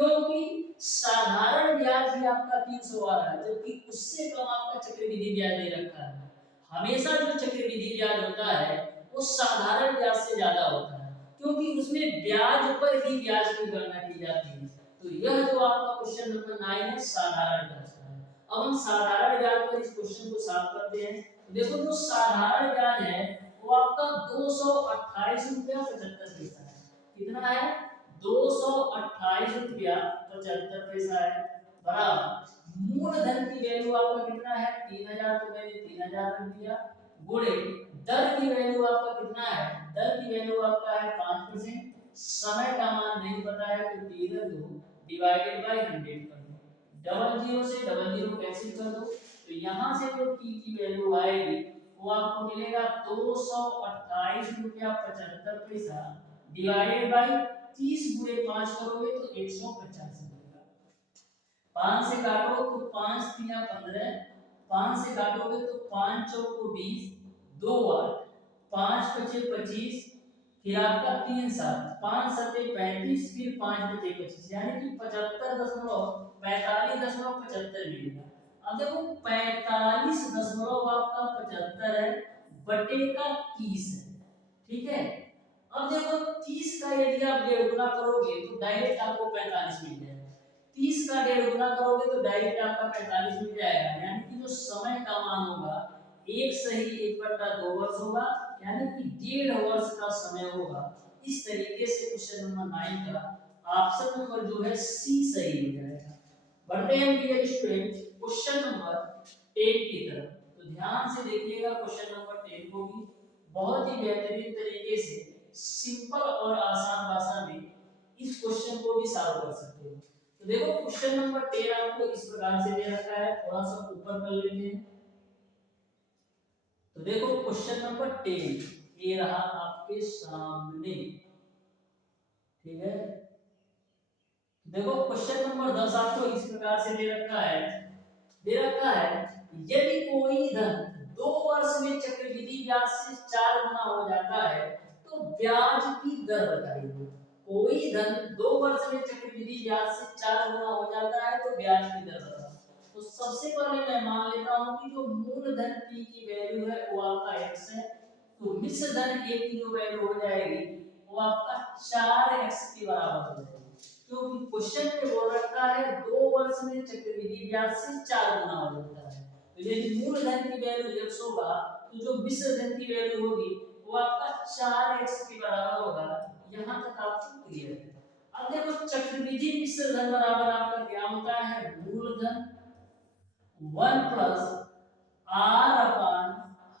क्योंकि साधारण ब्याज ही आपका 300 आ रहा है, जबकि उससे कम आपका चक्रवृद्धि ब्याज दे रखा है। हमेशा जो चक्रवृद्धि ब्याज होता है वो साधारण ब्याज से ज्यादा होता है, क्योंकि उसमें ब्याज पर ही ब्याज की गणना की जाती है। तो यह जो आपका क्वेश्चन नंबर 9 है साधारण ब्याज का है। अब हम साधारण ब्याज पर इस क्वेश्चन को सॉल्व करते हैं। तो देखो जो साधारण ब्याज है वो आपका 228 रुपया 75 पैसा है। कितना है? 228 रुपया 75 पैसा है, बराबर मूलधन की वैल्यू आपका कितना है? 3000, तो मैंने 3000 रख दिया, गुणे दर की वैल्यू आपका कितना है? दर की वैल्यू आपका है 5%। समय का मान नहीं पता है तो 3 डिवाइडेड बाय 100 कर दो, डबल जीरो से डबल जीरो कैंसिल कर दो, तो यहाँ से जो t की वैल्यू आएगी वो आपको मिलेगा 228 रुपया 75 पैसा डिवाइडेड बाय 30 गुणे 5 करोगे तो 150 मिलेगा। 5 से काटो तो 5 तिया 15, 5 से काटोगे तो 5 चौको 20, 2 8, 5 बचे 25, फिर आपका 3 7, 5 सते 35, फिर 5 बचे 25, यानी कि 45.75 मिलेगा। अब देखो 45.75 है बटे का 30 है, ठीक है। अब देखो 30 का यदि आप डेढ़ गुना करोगे तो डायरेक्ट आपको 45 मिल जाएगा, 30 का डेढ़ गुना करोगे तो डायरेक्ट आपका 45 मिल जाएगा, यानी कि जो समय का मान होगा 1 सही 1/2 वर्ष होगा, यानी कि 1.5 वर्ष का समय होगा। इस तरीके से क्वेश्चन नंबर 9 का ऑप्शन नंबर जो है सी सही हो जाएगा। बढ़ते हैं डियर स्टूडेंट क्वेश्चन नंबर 10 की तरफ। तो ध्यान से देखिएगा क्वेश्चन नंबर 10 को भी बहुत ही बेहतरीन तरीके से सिंपल और आसान भाषा में इस क्वेश्चन को भी सॉल्व कर सकते हो। तो देखो क्वेश्चन नंबर 10 आपको इस प्रकार से दे रखा है, थोड़ा सा ऊपर कर लेते हैं। तो देखो क्वेश्चन नंबर 10 ये रहा आपके सामने, ठीक है। देखो क्वेश्चन नंबर 10 आपको इस प्रकार से दे रखा है, यदि कोई धन 2 वर्ष में चक्रवृद्धि ब्याज से 4 गुना हो जाता है तो ब्याज की दर बताइए। कोई धन 2 वर्ष में चक्रवृद्धि ब्याज से 4 गुना हो जाता है तो ब्याज की दर बताओ। तो सबसे पहले मैं मान लेता हूं कि जो मूलधन p की वैल्यू है वो आपका x है, तो मिश्र धन a की जो वैल्यू हो जाएगी वो आपका 4x के बराबर हो जाएगी, क्योंकि क्वेश्चन में बोल रखा है 2 वर्ष में चक्रवृद्धि ब्याज से 4 गुना हो जाता है। तो यदि मूलधन की वैल्यू x होगा तो जो मिश्र धन की वैल्यू होगी वो आपका 4x के बराबर होगा। यहां तक आपको क्लियर है। अब देखो चक्रवृद्धि मिश्र धन बराबर आपका क्या होता है? मूलधन 1 प्लस r अपॉन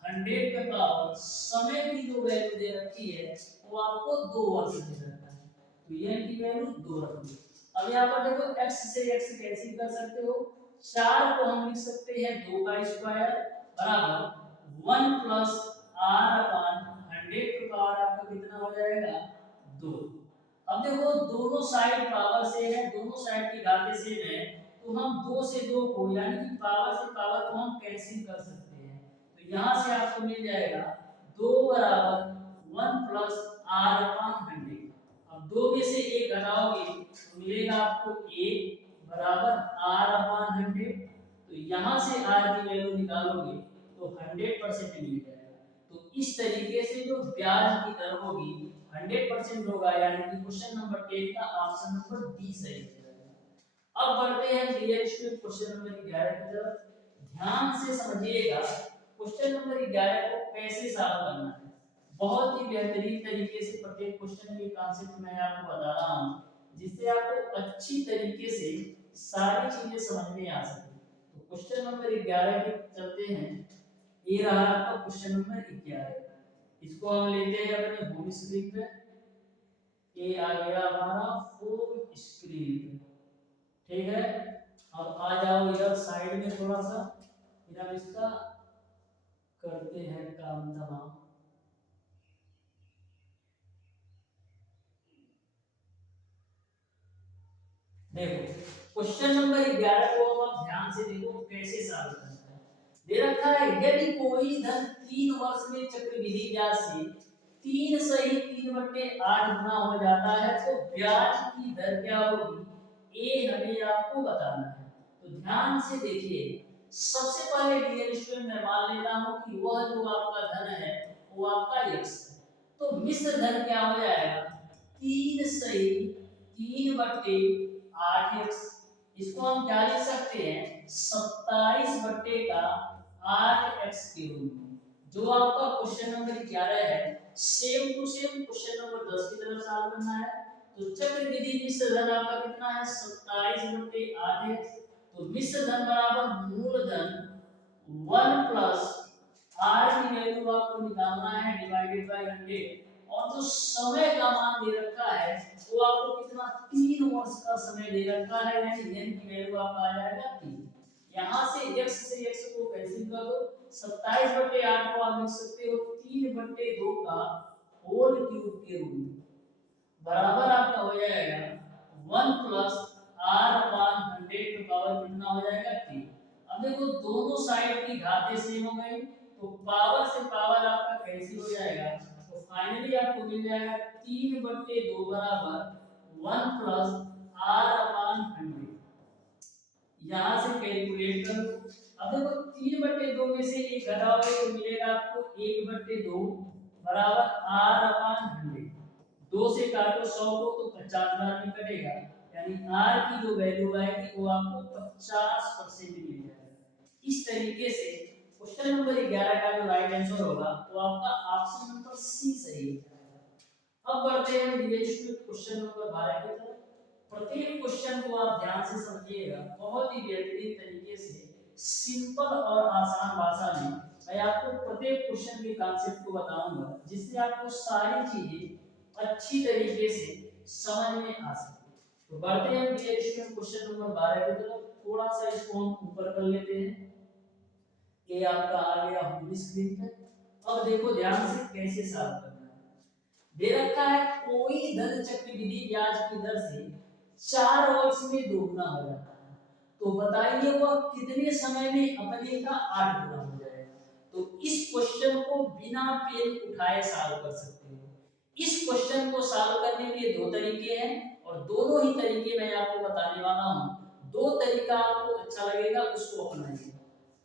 100 का पावर समय की जो वैल्यू दे रखी है वो आपको 2 वर्ष दे रखा है, तो n की वैल्यू 2 रखिए। अब यहाँ पर देखो x से x कैंसिल कर सकते हो, 4 को हम लिख सकते हैं 2 का स्क्वायर बराबर 1 प्लस r अपॉन 100 का पावर आपका कितना हो जाएगा? 2। अब देखो दोनों साइड पावर से है, दोनों साइड की घातें सेम है, तो हम 2 से 2 को यानी कि पावर से पावर को हम कैंसिल कर सकते हैं। तो यहाँ से आपको मिल जाएगा 2 बराबर 1 प्लस r अपॉन 100। अब 2 में से 1 घटाओगे तो मिलेगा आपको 1 बराबर r अपॉन 100। तो यहाँ से r की वैल्यू निकालोगे तो 100% मिल जाएगा। तो इस तरीके से जो ब्याज की दर होगी 100% होगा, यानी कि क्वेश्चन नंबर 10 का ऑप्शन नंबर डी सही हो जाएगा। अब बढ़ते हैं डियर स्टूडेंट क्वेश्चन नंबर 11 की तरफ। ध्यान से समझिएगा क्वेश्चन नंबर 11 को कैसे सॉल्व करना है। बहुत ही बेहतरीन तरीके से प्रत्येक क्वेश्चन के कॉन्सेप्ट मैं आपको बता रहा हूं, जिससे आपको अच्छी तरीके से सारी चीजें समझ में आ सके। तो क्वेश्चन नंबर 11 के चलते हैं। ये रहा आपका क्वेश्चन नंबर 11, इसको हम लेते हैं अपने होम स्क्रीन पे। ये आ गया हमारा फुल स्क्रीन, ठीक है। अब आ जाओ इधर साइड में थोड़ा सा, फिर हम इसका करते हैं काम तमाम। देखो क्वेश्चन नंबर 11 को अब ध्यान से देखो कैसे सॉल्व करना है। दे रखा है यदि कोई धन 3 वर्ष में चक्रवृद्धि ब्याज से 3 सही 3/8 गुना हो जाता है तो ब्याज की दर क्या होगी? ए हमें आपको बताना है। तो ध्यान से देखिए, सबसे पहले डियर स्टूडेंट मैं मान लेता हूं कि वह जो आपका धन है वो आपका x है। तो मिश्र धन क्या हो जाएगा, 3 सही 3/8x। इसको हम क्या लिख सकते हैं, 27 का 8x के रूप में। जो आपका क्वेश्चन नंबर 11 है, same to same question number 10 की तरफ सॉल्व करना है। तो चक्रवृद्धि मिश्र धन आपका कितना है, 27/8x। तो मिश्र धन बराबर मूलधन 1 प्लस r की वैल्यू आपको निकालना है डिवाइडेड बाय 100। और जो समय का मान दे रखा है वो आपको कितना, 3 वर्ष का समय दे रखा है, यानी n की वैल्यू आपका आ जाएगा 3। यहाँ से x से x को कैंसिल कर दो, 27/8 को आप लिख सकते हो 3/2 का होल क्यूब के रूप में, बराबर आपका हो जाएगा 1 प्लस r अपान 100 का पावर कितना हो जाएगा 3। अब देखो दोनों साइड की घातें सेम हो गई, तो पावर से पावर आपका कैंसिल हो जाएगा। तो फाइनली आपको मिल जाएगा 3/2 बराबर 1 प्लस r अपान 100। यहाँ से कैलकुलेट कर लो। अब देखो 3/2 में से एक घटाओगे तो मिलेगा आपको 1/2 बराबर r अपान 100। 2 से काटो 100 को तो 50 बार में कटेगा, यानी r की जो वैल्यू आएगी वो आपको 50% मिल जाएगा। इस तरीके से क्वेश्चन नंबर 11 का जो राइट आंसर होगा वो आपका ऑप्शन नंबर सी सही हो जाएगा। अब बढ़ते हैं रिलेशन में क्वेश्चन नंबर 12 की तरफ। प्रत्येक क्वेश्चन को आप ध्यान से समझिएगा, बहुत ही बेहतरीन तरीके से सिंपल और आसान भाषा में मैं आपको प्रत्येक क्वेश्चन के कॉन्सेप्ट को बताऊंगा, जिससे आपको सारी चीजें अच्छी तरीके से समझ में आ सके। तो बढ़ते हैं डियर स्टूडेंट क्वेश्चन नंबर 12 की तरफ। थोड़ा सा इसको हम ऊपर कर लेते हैं, ये आपका आ गया होम स्क्रीन पे। अब देखो ध्यान से कैसे सॉल्व करना है। दे रखा है कोई धन चक्रवृद्धि ब्याज की दर से 4 वर्ष में दोगुना हो जाता है, तो बताइए वह कितने समय में अपने का 8 गुना हो जाएगा। तो इस क्वेश्चन को बिना पेन उठाए सॉल्व कर सकते हो। इस क्वेश्चन को सॉल्व करने के दो तरीके हैं, और दोनों ही तरीके मैं आपको बताने वाला हूं। दो तरीका आपको अच्छा लगेगा उसको अपनाइए।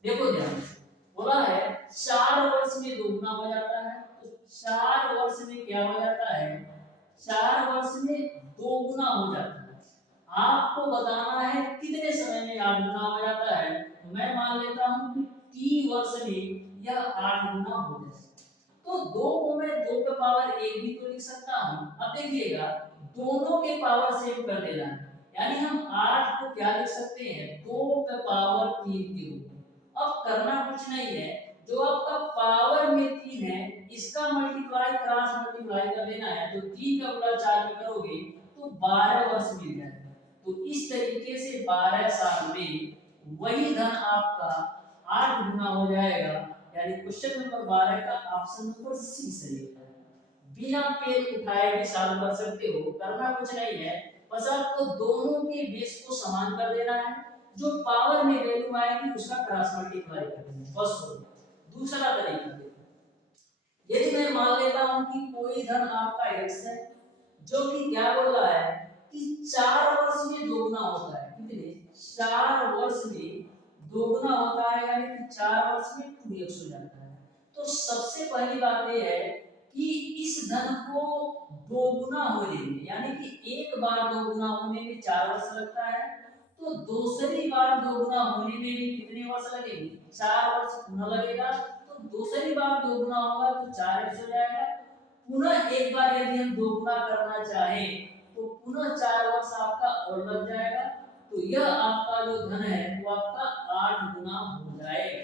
देखो ध्यान से बोला है 4 वर्ष में दोगुना हो जाता है, तो 4 वर्ष में क्या हो जाता है, 4 वर्ष में दोगुना हो जाता है। आपको बताना है कितने समय में 8 गुना हो जाता है। तो मैं मान लेता हूं कि 3 वर्ष में यह 8 गुना हो जाए। तो 2 को मैं 2 के पावर 1 भी तो लिख सकता हूं। अब देखिएगा दोनों के पावर सेम कर देना है, यानी हम 8 को क्या लिख सकते हैं, 2 के पावर 3 के रूप में। अब करना कुछ नहीं है, जो आपका पावर में 3 है इसका मल्टीप्लाई क्रॉस मल्टीप्लाई कर देना है। तो 3 का गुणा 4 में करोगे तो 12 वर्ष मिल जाएगा। तो इस तरीके से 12 साल में वही धन आपका 8 गुना हो जाएगा, यानी क्वेश्चन नंबर 12 का ऑप्शन नंबर सी सही हो जाएगा। बिना पेन उठाए भी सॉल्व कर सकते हो, करना कुछ नहीं है, बस आपको दोनों के बेस को समान कर देना है। जो पावर में वैल्यू आएगी उसका क्रॉस मल्टीप्लाई कर देना बस हो गया। दूसरा तरीका देखो, यदि मैं मान लेता हूं कि कोई धन आपका x है, जो कि क्या बोल रहा है कि 4 वर्ष में दोगुना होता है। कितने, 4 वर्ष में दोगुना होता है, यानी कि 4 वर्ष में 2x हो जाता है। तो सबसे पहली बात यह है कि इस धन को दोगुना होने में, यानी कि एक बार दोगुना होने में 4 वर्ष लगता है, तो दूसरी बार दोगुना होने में भी कितने वर्ष लगेंगे, 4 वर्ष पुनः लगेगा। तो दूसरी बार दोगुना होगा तो 4x हो जाएगा। पुनः एक बार यदि हम दोगुना करना चाहें तो पुनः 4 वर्ष आपका और लग जाएगा। तो यह आपका जो धन है वो आपका 8 गुना हो जाएगा।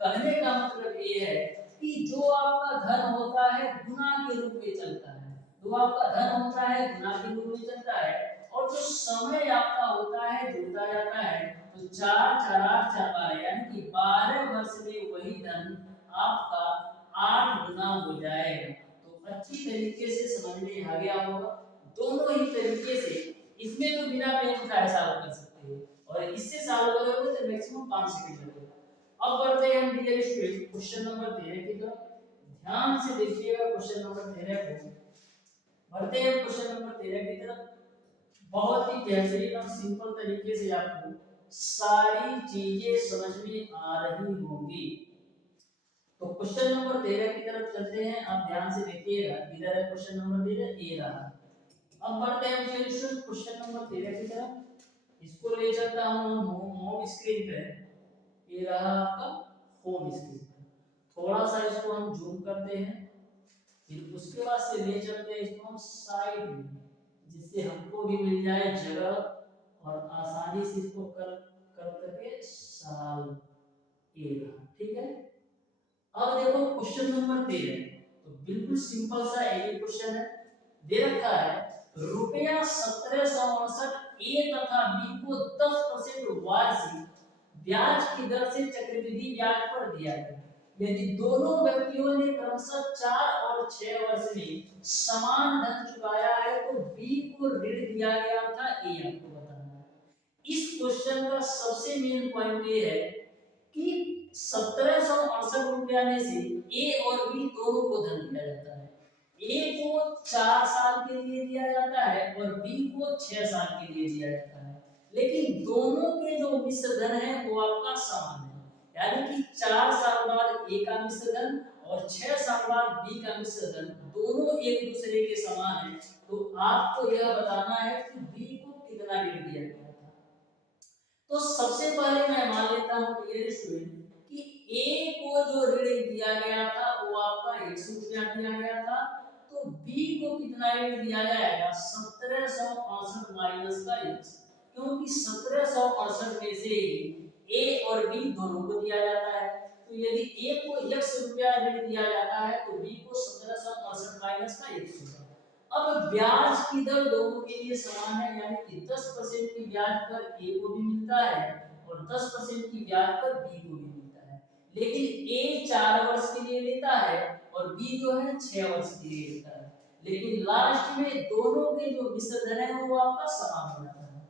कहने का मतलब ये है कि जो आपका धन होता है गुना के रूप में चलता है, जो आपका धन होता है गुना के रूप में चलता है, और जो समय आपका होता है जुड़ता जाता है। तो 4 4 8 4 12, यानी कि 12 वर्ष में वही धन आपका 8 गुना हो जाएगा। तो अच्छी तरीके से समझ में आ गया होगा। दोनों ही तरीके से इसमें तो बिना पेन उठाए सॉल्व कर सकते हो, और इससे सॉल्व करोगे तो मैक्सिमम 5 सेकंड लगेगा। अब बढ़ते हैं हम डियर स्टूडेंट क्वेश्चन नंबर 13 की तरफ। ध्यान से देखिएगा क्वेश्चन नंबर 13 को। बढ़ते हैं क्वेश्चन नंबर 13 की तरफ। बहुत ही बेहतरीन और सिंपल तरीके से आपको सारी चीजें समझ में आ रही होंगी। तो क्वेश्चन नंबर 13 की तरफ चलते हैं। आप ध्यान से देखिएगा, इधर है क्वेश्चन नंबर 13, ये रहा। अब बढ़ते हैं क्वेश्चन नंबर 13 की तरफ। इसको ले चलता हूं होम स्क्रीन पे। ये रहा आपका होम स्क्रीन। थोड़ा सा इसको हम जूम करते हैं, फिर उसके बाद से ले चलते हैं इसको हम साइड में, जिससे हमको भी मिल जाए जगह और आसानी से इसको कर कर करके साल ये रहा। ठीक है। अब देखो क्वेश्चन नंबर 13, तो बिल्कुल सिंपल सा एक क्वेश्चन है। दे रखा है रुपया 1768 ए तथा बी को 10% वार्षिक ब्याज की दर से चक्रवृद्धि ब्याज पर दिया गया। यदि दोनों व्यक्तियों ने क्रमशः 4 और 6 वर्ष में समान धन चुकाया है तो बी को ऋण दिया गया था, ए आपको बताना है। इस क्वेश्चन का सबसे मेन पॉइंट ये है कि 1768 में से ए और बी दोनों को धन दिया जाता है। ए को 4 साल के लिए दिया जाता है और बी को 6 साल के लिए दिया जाता है, लेकिन दोनों के जो मिश्र धन है वो आपका समान है। यानी कि 4 साल बाद ए का मिश्र धन और 6 साल बाद बी का मिश्र धन दोनों एक दूसरे के समान है। तो आपको यह बताना है कि बी को कितना ऋण दिया गया था। तो सबसे पहले मैं मान लेता हूं डियर स्टूडेंट कि ए को जो ऋण दिया गया था वो आपका 100 रुपया दिया गया था। तो बी को कितना ऋण दिया जाएगा? 1768 माइनस का 1, क्योंकि 1768 में से ए और बी दोनों को दिया जाता है। तो यदि ए को 100 रुपया ऋण दिया जाता है तो बी को 1768 माइनस का 100 होगा। अब ब्याज की दर दोनों के लिए समान है, यानी कि 10% की ब्याज पर ए को भी मिलता है और 10% की ब्याज पर बी को भी मिलता है। लेकिन ए 4 वर्ष के लिए लेता है और बी जो है 6 वर्ष के लिए लेता है, लेकिन लास्ट में दोनों के जो मिश्र धन है वो आपका समान हो जाता है।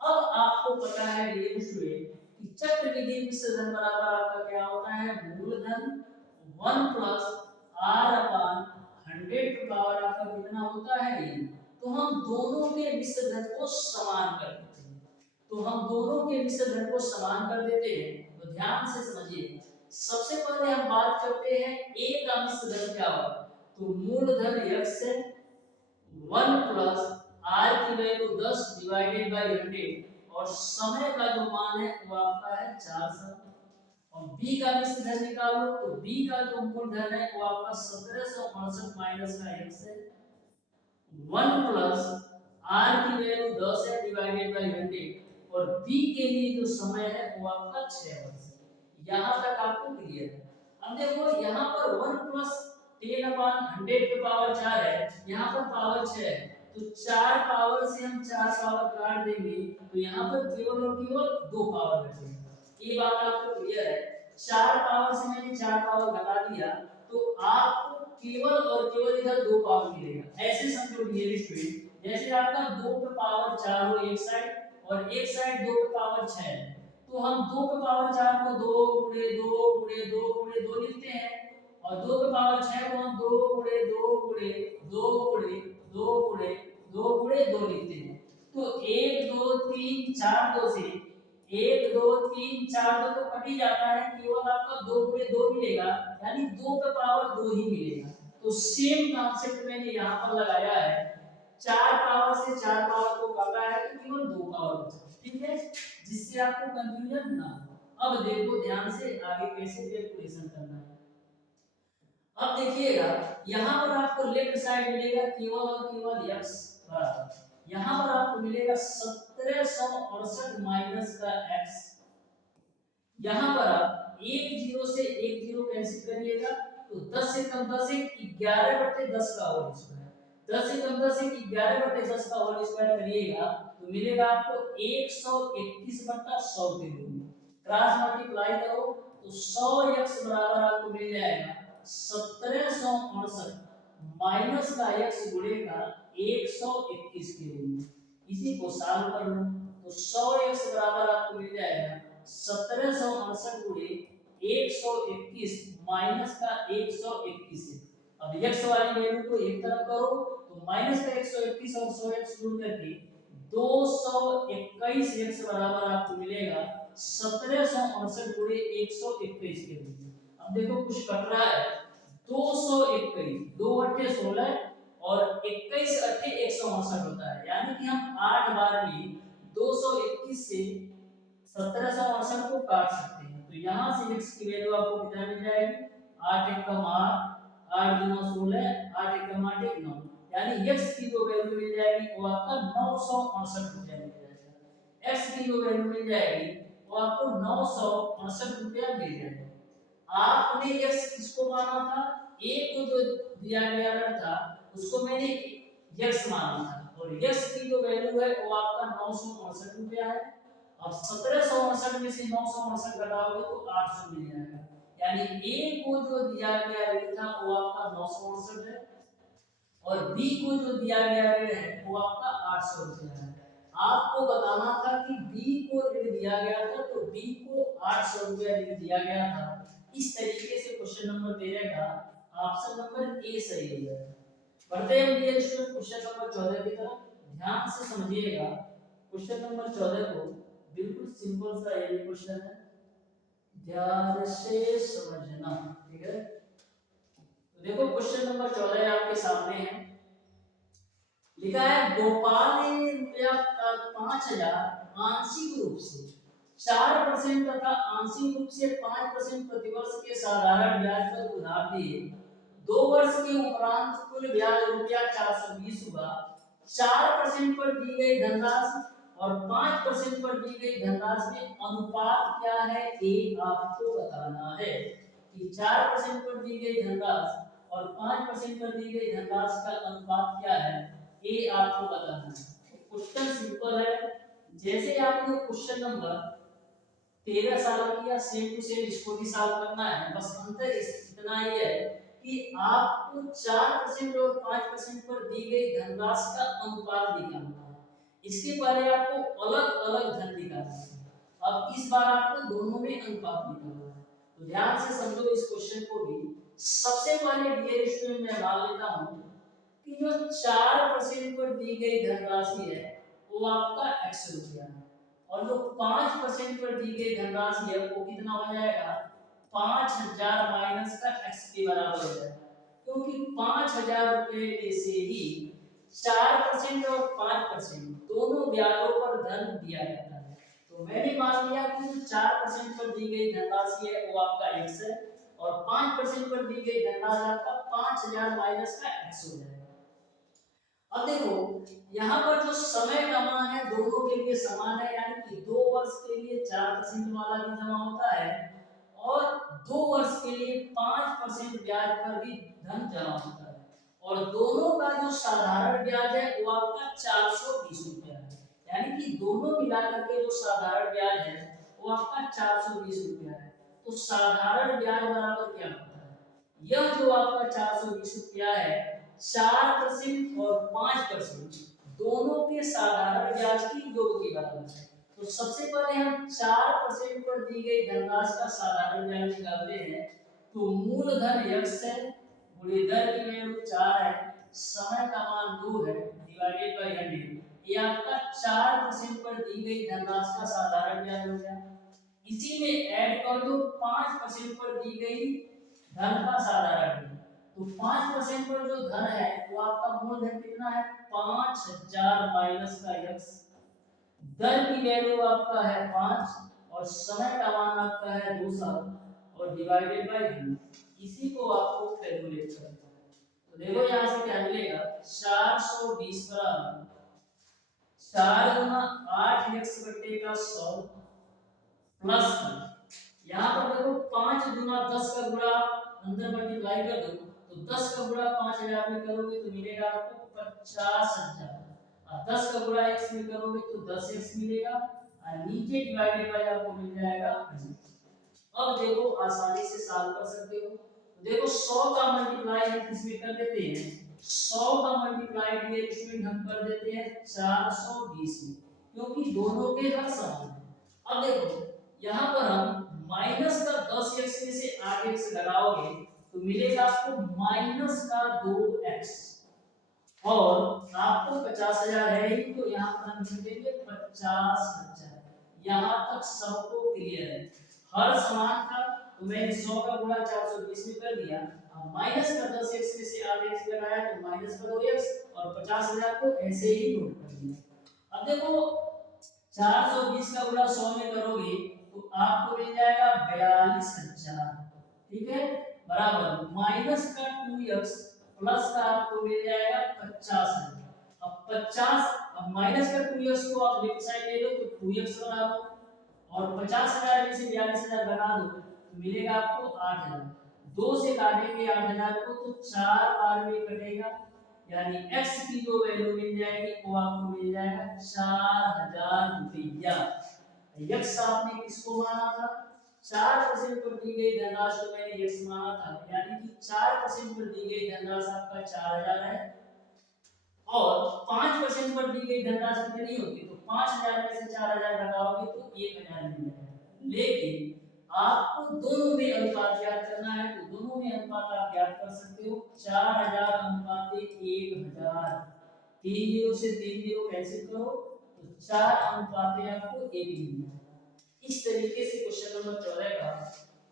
अब आपको पता है डियर स्टूडेंट कि चक्रवृद्धि मिश्र धन बराबर आपका क्या होता है? मूलधन 1 प्लस आर अपान 100 का पावर आपका कितना होता है ये। तो हम दोनों के मिश्र धन को समान कर देते हैं। तो हम दोनों के मिश्र धन को समान कर देते हैं। तो ध्यान से समझिए, सबसे पहले हम बात करते हैं ए का मिश्र धन क्या होगा। तो मूलधन x है 1 प्लस r की वैल्यू 10 डिवाइडेड बाय 100 और समय का जो मान है वो आपका है 4 साल। और b का मिश्र धन निकालो तो b का जो मूलधन है वो आपका 1768 माइनस का x है 1 प्लस r की वैल्यू 10 है डिवाइडेड बाय 100 और b के लिए जो समय है वो आपका 6 वर्ष है। यहां तक आपको क्लियर है। अब देखो यहां पर 1 प्लस 10 अपान 100 पे पावर 4 है, यहां पर पावर 6 है। तो 4 पावर से हम 4 पावर काट देंगे तो यहां पर केवल और केवल 2 पावर बचेगा। ये बात आपको क्लियर है। 4 पावर से मैंने 4 पावर घटा दिया तो आपको केवल और केवल इधर 2 पावर मिलेगा। ऐसे समझो डियर स्टूडेंट, जैसे आपका 2 पे पावर 4 हो एक साइड और एक साइड 2 पे पावर 6 है, तो हम 2 पे पावर 4 को 2 गुणे 2 गुणे 2 गुणे 2 लिखते हैं और 2 पे पावर 6 को हम 2 गुणे 2 गुणे 2 गुणे 2 गुणे 2 गुणे 2 लिखते हैं। तो 1 2 3 4 2 से 1 2 3 4 2 तो कट ही जाता है, केवल आपका 2 गुणे 2 मिलेगा, यानी 2 पे पावर 2 ही मिलेगा। तो सेम कॉन्सेप्ट मैंने यहाँ पर लगाया है, 4 पावर से 4 पावर को काटा है तो केवल 2 पावर बचा। ठीक है, जिससे आपको कंफ्यूजन ना हो। अब देखो ध्यान से आगे कैसे कैलकुलेशन करना है। अब देखिएगा यहाँ पर आपको लेफ्ट साइड मिलेगा केवल और केवल x बराबर, यहाँ पर आपको मिलेगा 1768 माइनस का x। यहाँ पर आप एक जीरो से एक जीरो कैंसिल करिएगा तो 10 से कम 10 है 11/10 का होल स्क्वायर, 10 से कम 10 है 11/10 का होल स्क्वायर करिएगा तो मिलेगा आपको 121/100 के रूप में। क्रॉस मल्टीप्लाई करो तो 100x बराबर आपको मिल जाएगा 1768 माइनस का x गुणेगा 121 के रूप में। इसी को सॉल्व कर लो तो 100x बराबर आपको मिल जाएगा 1768 गुणे 121 माइनस का 121 है। अब x वाली वैल्यू को एक तरफ करो तो माइनस का 121 और 100x जोड़ करके 221 x बराबर आपको मिलेगा 1768 गुणे 121 के लिए। अब देखो कुछ कट रहा है, 221 2 अट्ठे 16 और 21 अट्ठे 168 होता है, यानी कि हम 8 बार में 221 से 1768 को काट सकते हैं। तो यहाँ से x की वैल्यू आपको कितना मिल जाएगी, 8 एकम 8, 8 दूना 16, 8 एकम 8 1 9, यानी x की जो वैल्यू मिल जाएगी वो आपका 968 रुपया मिल जाएगा। x की जो वैल्यू मिल जाएगी वो आपको 968 रुपया मिल जाएगा। आपने x किसको माना था, a को जो दिया गया था उसको मैंने x माना था, और x की जो वैल्यू है वो आपका 968 रुपया है। अब 1768 में से 968 घटाओगे तो 800 मिल जाएगा, यानी a को जो दिया गया रेट था वो आपका 968 है, और b को जो दिया गया ऋण है वो आपका 800 रुपया है। आपको बताना था कि b को ऋण दिया गया था तो b को 800 रुपया ऋण दिया गया था। इस तरीके से क्वेश्चन नंबर 13 का ऑप्शन नंबर ए सही हो जाएगा। बढ़ते हैं डियर स्टूडेंट क्वेश्चन नंबर 14 की तरफ, ध्यान से समझिएगा। क्वेश्चन नंबर 14 को बिल्कुल सिंपल सा ये क्वेश्चन है, ध्यान से समझना, ठीक है। तो देखो क्वेश्चन नंबर 14 आपके सामने है, लिखा है गोपाल ने रुपया 5000 आंशिक रूप से 4% तथा आंशिक रूप से 5% प्रतिवर्ष के साधारण ब्याज पर उधार दिए। 2 वर्ष के उपरांत कुल ब्याज रुपया 420 हुआ। 4% पर दी गई धनराशि और 5% पर दी गई धनराशि में अनुपात क्या है, ये आपको बताना है कि 4% पर दी गई धनराशि और 5% पर दी गई धनराशि का अनुपात क्या है, ये आपको बताना है। क्वेश्चन सिंपल है, जैसे आपने क्वेश्चन नंबर 13 साल किया सेम टू सेम इसको भी सॉल्व करना है, बस अंतर इतना ही है कि आपको 4% और 5% पर दी गई धनराशि का अनुपात निकालना है। इसके पहले आपको अलग अलग धन निकालना है, अब इस बार आपको दोनों में अनुपात निकालना है। तो ध्यान से समझो इस क्वेश्चन को भी। सबसे पहले डियर स्टूडेंट मैं मान लेता हूं कि जो 4% पर दी गई धनराशि है वो आपका x रुपया है, और जो 5% पर दी गई धनराशि है वो कितना हो जाएगा, 5000 माइनस का x के बराबर हो जाएगा, क्योंकि 5000 रुपए में से ही 4% और 5% दोनों ब्याजों पर धन दिया जाता है। तो मैंने मान लिया कि 4% पर दी गई धनराशि है वो आपका x है, और 5% पर दी गई धनराशि आपका 5000 माइनस का x हो जाएगा। अब देखो यहाँ पर जो समय का मान है दोनों के लिए समान है, यानी कि 2 वर्ष के लिए 4% वाला भी जमा होता है और 2 वर्ष के लिए 5% ब्याज पर भी धन जमा होता है, और दोनों का जो साधारण ब्याज है वो आपका 420 रुपया है, यानी कि दोनों मिलाकर के जो साधारण ब्याज है वो आपका 420 रुपया है। तो साधारण ब्याज बराबर क्या होता है, यह जो आपका 420 रुपया है 4% और 5% दोनों के साधारण ब्याज की योग के बराबर है। तो सबसे पहले हम 4% पर दी गई धनराशि का साधारण ब्याज निकालते हैं, तो मूलधन x है गुणे दर की वैल्यू 4 है, समय का मान 2 है, डिवाइडेड बाय 100, ये आपका 4% पर दी गई धनराशि का साधारण ब्याज हो गया। इसी में ऐड कर दो 5% पर दी गई धन का साधारण ब्याज, तो 5% पर जो धन है वो आपका मूलधन कितना है, 5000 माइनस का x, दर की वैल्यू आपका है 5 और समय का मान आपका है 2 साल और डिवाइडेड बाय 100, इसी को आपको कैलकुलेट करना है। तो देखो यहां से क्या मिलेगा, 420 बराबर 4 गुना 8x बटे का 100 प्लस यहाँ पर देखो 5 गुना 10 का गुणा अंदर मल्टीप्लाई कर दो, तो 10 का गुणा 5000 में करोगे तो मिलेगा आपको 50000, और 10 का गुणा x में करोगे तो 10x मिलेगा, और नीचे डिवाइडेड बाय आपको मिल जाएगा। अब देखो आसानी से सॉल्व कर सकते हो। तो देखो 100 का मल्टीप्लाई हम किसमें कर देते हैं, 100 का मल्टीप्लाई डियर स्टूडेंट हम कर देते हैं 420 में, क्योंकि दोनों के हर समान है। अब देखो यहाँ पर हम माइनस का 10x में से 8x लगाओगे तो मिलेगा आपको माइनस का 2x, और आपको 50,000 है ही, तो यहाँ पर हम लिखेंगे 50,000। यहाँ तक सबको क्लियर है। हर समान था तो मैंने 100 का गुणा 420 में कर दिया। अब माइनस कर 10x में से 8x लगाया तो माइनस करो x, और 50,000 को ऐसे ही नोट कर दिया। अब देखो 420 का गुणा 100 में करोगे तो आपको मिल जाएगा 42,000, ठीक है, बराबर माइनस का 2x प्लस का आपको मिल जाएगा 50,000। अब 50, अब माइनस का 2x को आप लेफ्ट साइड ले लो तो 2x बना दो, और 50,000 में से 42,000 घटा दो तो मिलेगा आपको 8,000। 2 से काटेंगे 8,000 को तो 4 बार में कटेगा, यानी x की जो वैल्यू मिल जाएगी वो आपको मिल जाएगा 4,000 रुपया। x आपने किसको माना था? 4% पर दी गई धनराशि को मैंने x माना था, यानी कि 4% पर दी गई धनराशि आपका 4,000 है, और 5% पर दी गई धनराशि कितनी होगी? तो 5,000 में से 4,000 घटाओगे तो 1,000 मिल जाएगा। लेकिन आपको दोनों में अनुपात ज्ञात करना है, तो दोनों में अनुपात आप ज्ञात कर सकते हो। 4,000 अनुपात 1,000, 3 जीरो से 3 जीरो कैंसिल करो तो 4 अनुपात आपको 1 मिल जाएगा। इस तरीके से क्वेश्चन नंबर 14 का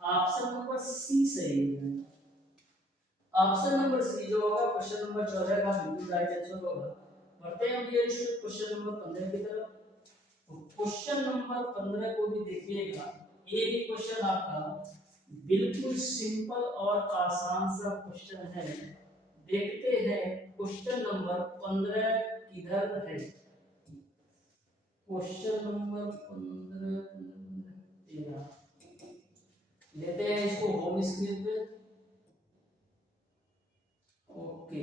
ऑप्शन नंबर सी सही है। ऑप्शन नंबर सी जो होगा क्वेश्चन नंबर 14 का बिल्कुल राइट आंसर होगा। बढ़ते हैं हम डियर स्टूडेंट क्वेश्चन नंबर 15 की तरफ। तो क्वेश्चन नंबर 15 को भी देखिएगा, ये भी क्वेश्चन आपका बिल्कुल सिंपल और आसान सा क्वेश्चन है। देखते हैं क्वेश्चन नंबर 15 किधर है। क्वेश्चन नंबर 15 लेते हैं इसको होम स्क्रीन पे। ओके,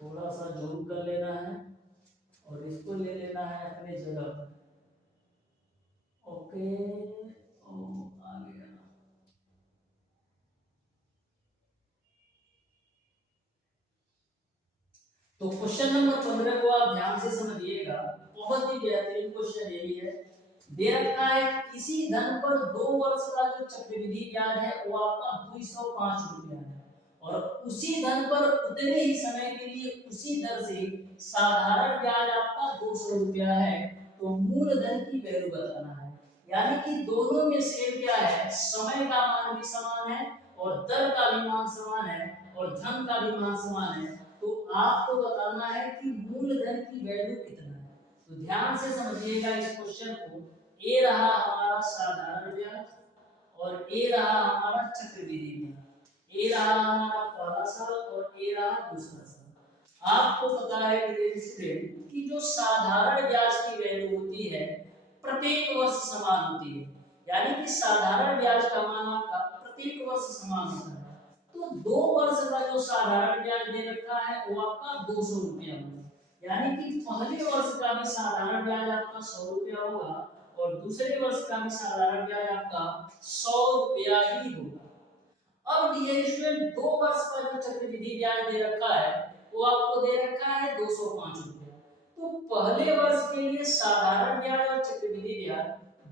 थोड़ा सा जूम कर लेना है और इसको ले लेना है अपने जगह पर। ओके, ओ आ गया। तो क्वेश्चन नंबर 15 को आप ध्यान से समझिएगा, बहुत ही बेहतरीन क्वेश्चन यही है। दे रखा है किसी धन पर 2 वर्ष का जो चक्रवृद्धि ब्याज है वो आपका 205 रुपया है, और उसी धन पर उतने ही समय के लिए उसी दर से साधारण ब्याज आपका 200 रुपया है। तो मूलधन की वैल्यू बताना है, यानी कि दोनों में से क्या है, समय का मान भी समान है और दर का भी मान समान है और धन का भी मान समान है। तो आपको बताना है कि मूलधन की वैल्यू कितना है। तो ध्यान से समझिएगा इस क्वेश्चन को। ए रहा हमारा साधारण ब्याज और ए रहा हमारा चक्रवृद्धि ब्याज। ए रहा हमारा पहला साल और ए रहा दूसरा साल। आपको पता है कि स्टूडेंट की जो साधारण ब्याज की वैल्यू होती है प्रत्येक वर्ष समान होती है, यानी कि साधारण ब्याज का मान आपका प्रत्येक वर्ष समान होता है। तो 2 वर्ष का जो साधारण ब्याज दे रखा है वो आपका 200 रुपया होगा, यानी कि पहले वर्ष का भी साधारण ब्याज आपका 100 रुपया होगा और दूसरे वर्ष का भी साधारण ब्याज आपका 100 रुपया ही होगा। अब डियर स्टूडेंट 2 वर्ष का जो चक्रवृद्धि ब्याज दे रखा है वो आपको दे रखा है 205 रुपया। तो पहले वर्ष के लिए साधारण ब्याज और चक्रवृद्धि ब्याज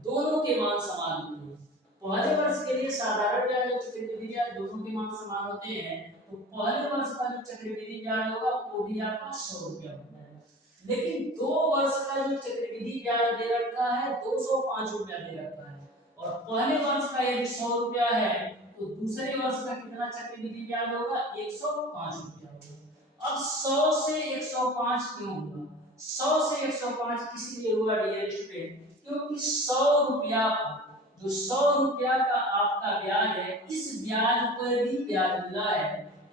दोनों के मान समान होते हैं। पहले वर्ष के लिए साधारण ब्याज और चक्रवृद्धि ब्याज दोनों के मान समान होते हैं, तो पहले वर्ष का जो चक्रवृद्धि ब्याज होगा वो भी आपका 100 रुपया होता है। लेकिन 2 वर्ष का जो चक्रवृद्धि ब्याज दे रखा है 205 रुपया दे रखा है, और पहले वर्ष का यदि 100 रुपया है तो दूसरे वर्ष का कितना चक्रवृद्धि ब्याज होगा? 105 रुपया होगा। अब 100 से 105 क्यों होगा? 100 से 105 इसलिए हुआ डियर स्टूडेंट क्योंकि 100 रुपया जो 100 रुपया का आपका ब्याज है इस ब्याज पर भी ब्याज मिला है,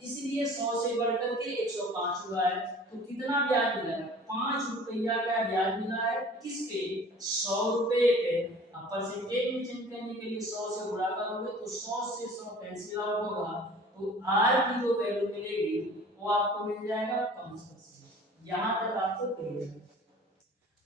इसलिए 100 से बढ़कर के 105 हुआ है। तो कितना ब्याज मिला है? 5 रुपया का ब्याज मिला है। किस पे? 100 रुपए पे। अब परसेंटेज में चेंज करने के लिए 100 से गुणा करोगे तो 100 से 100 कैंसिल आउट होगा, तो r की जो वैल्यू मिलेगी वो आपको मिल जाएगा 5%। यहां तक आपको क्लियर है।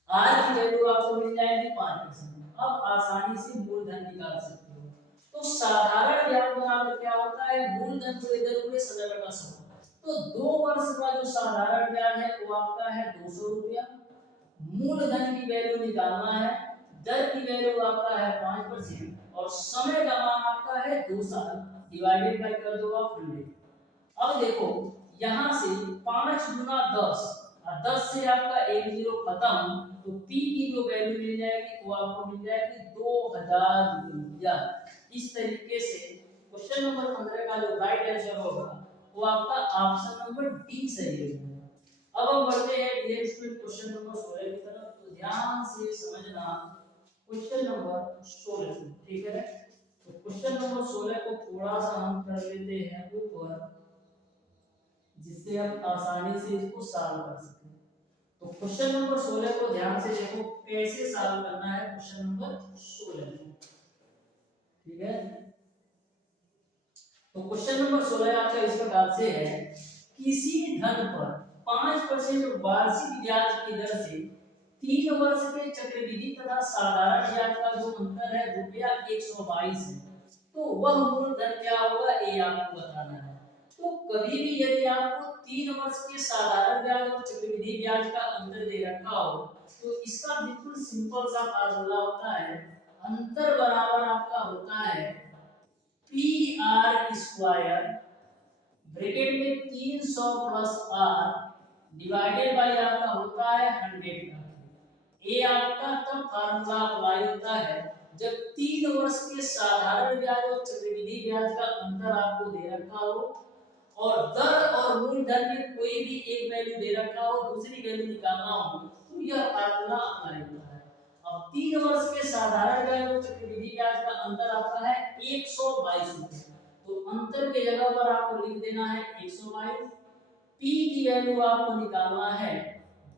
r की वैल्यू आपको मिल जाएगी 5%। अब आसानी से मूलधन निकाल सकते हो। तो साधारण ब्याज बराबर क्या होता है? मूलधन को इधर पूरे सजा का 100। तो 2 वर्ष का जो साधारण ब्याज है वो आपका है 200 रुपया। मूलधन की वैल्यू निकालना है, दर की वैल्यू आपका है 5% और समय का मान आपका है 2 साल, डिवाइडेड बाय कर दो आप 100। अब देखो यहाँ से 5 गुना 10, 10 से आपका एक जीरो खत्म, तो पी की जो वैल्यू मिल जाएगी वो आपको मिल जाएगी 2000 रुपया। इस तरीके से क्वेश्चन नंबर 15 का जो राइट आंसर होगा वो आपका ऑप्शन नंबर डी सही होगा। अब हम बढ़ते हैं डियर स्टूडेंट क्वेश्चन नंबर 16 की तरफ। तो ध्यान से समझना क्वेश्चन नंबर 16, ठीक है। तो क्वेश्चन नंबर 16 को थोड़ा सा हम कर लेते हैं ऊपर, जिससे हम आसानी से इसको सॉल्व कर सकें। तो क्वेश्चन नंबर 16 को ध्यान से देखो कैसे सॉल्व करना है क्वेश्चन नंबर 16 को, ठीक है। तो क्वेश्चन नंबर 16 आपका इस प्रकार से है, किसी धन पर 5% वार्षिक ब्याज की दर से 3 वर्ष के चक्रवृद्धि तथा साधारण ब्याज का जो अंतर है रुपया 122 है, तो वह मूलधन क्या होगा ये आपको बताना है। तो कभी भी यदि आपको 3 वर्ष के साधारण ब्याज और चक्रवृद्धि ब्याज का अंतर दे रखा हो, तो इसका बिल्कुल सिंपल सा फार्मूला होता है, अंतर बराबर आपका होता है पी आर स्क्वायर ब्रैकेट में 300 प्लस आर डिवाइडेड बाय आपका होता है 100 का। ये आपका तब फार्मूला अप्लाई होता है जब 3 वर्ष के साधारण ब्याज और चक्रवृद्धि ब्याज का अंतर आपको दे रखा हो और दर और मूलधन में कोई भी एक वैल्यू दे रखा हो, दूसरी वैल्यू निकालना हो, तो यह फार्मूला अप्लाई होता है। अब 3 वर्ष के साधारण ब्याज और चक्रवृद्धि ब्याज का अंतर आता है 122 रुपए, तो अंतर के जगह पर आपको लिख देना है 122। पी की वैल्यू आपको निकालना है,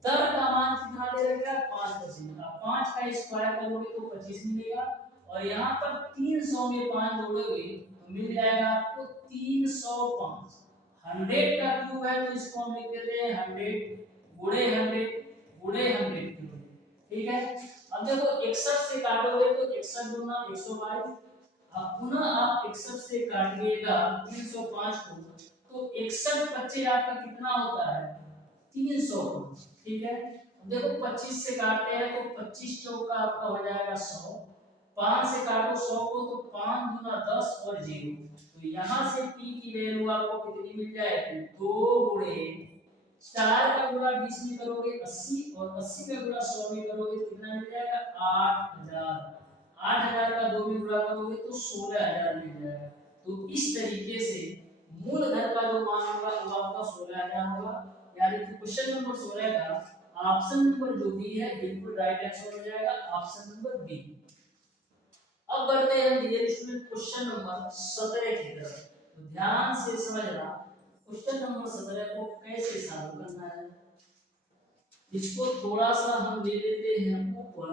दर का मान कितना दे रखा है 5%, का 5 का स्क्वायर करोगे तो 25 मिलेगा, और यहाँ पर 300 में 5 जोड़ोगे तो मिल जाएगा आपको 305। 100 का क्यूब है तो इसको हम लिख देते हैं 100 गुणे 100 गुणे 100 क्यूब, ठीक है। अब देखो 61 से काटोगे तो 61 गुना 122, अब पुनः आप 61 से काटिएगा 305 को, तो 61 बच्चे आपका कितना होता है 300, ठीक है। अब देखो 25 से काटते हैं तो 25 चौका आपका हो जाएगा 100, 5 से काटो 100 को तो 5 गुना 10 और 0, तो यहाँ से p की वैल्यू आपको कितनी मिल जाएगी 2 गुणे 4 का गुणा 20 में करोगे 80, और 80 का गुणा 100 में करोगे तो कितना मिल जाएगा 8000, 8000 का 2 में गुणा करोगे तो 16000 मिल जाएगा। तो इस तरीके से मूलधन का जो मान होगा वो आपका 16000 होगा, यानी कि क्वेश्चन नंबर 16 का ऑप्शन नंबर जो बी है बिल्कुल राइट आंसर हो जाएगा, ऑप्शन नंबर बी। अब बढ़ते हैं डियर स्टूडेंट क्वेश्चन नंबर 17 की तरफ। तो ध्यान से समझना क्वेश्चन नंबर 17 को कैसे सॉल्व करना है। इसको थोड़ा सा हम ले लेते हैं ऊपर,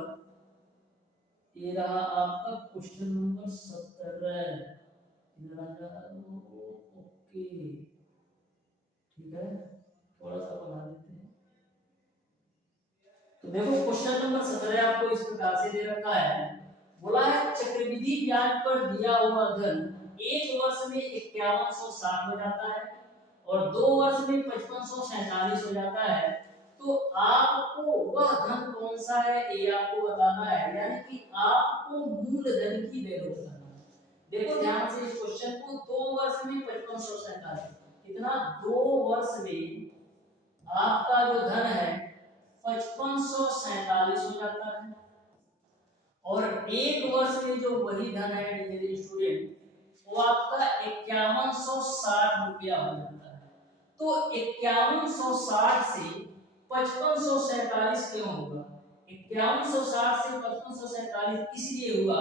ये रहा आपका क्वेश्चन नंबर 17, इधर आ जाओ, ओके, ठीक है, थोड़ा सा बना देते हैं। तो देखो क्वेश्चन नंबर 17 आपको इस प्रकार से दे रखा है, बोला है चक्रवृद्धि ब्याज पर दिया हुआ धन एक वर्ष में 5160 हो जाता है और 2 वर्ष में 5547 हो जाता है, तो आपको वह धन कौन सा है ये आपको बताना है, यानी कि आपको मूलधन की वैल्यू बताना है। देखो ध्यान से इस क्वेश्चन को, 2 वर्ष में 5547 कितना, 2 वर्ष में आपका जो धन है 5547 हो जाता है, और एक वर्ष में जो वही धन है डियर स्टूडेंट वो आपका 5160 रुपया हो जाता है। तो 5160 से 5547 क्यों होगा, 5160 से 5547 इसलिए हुआ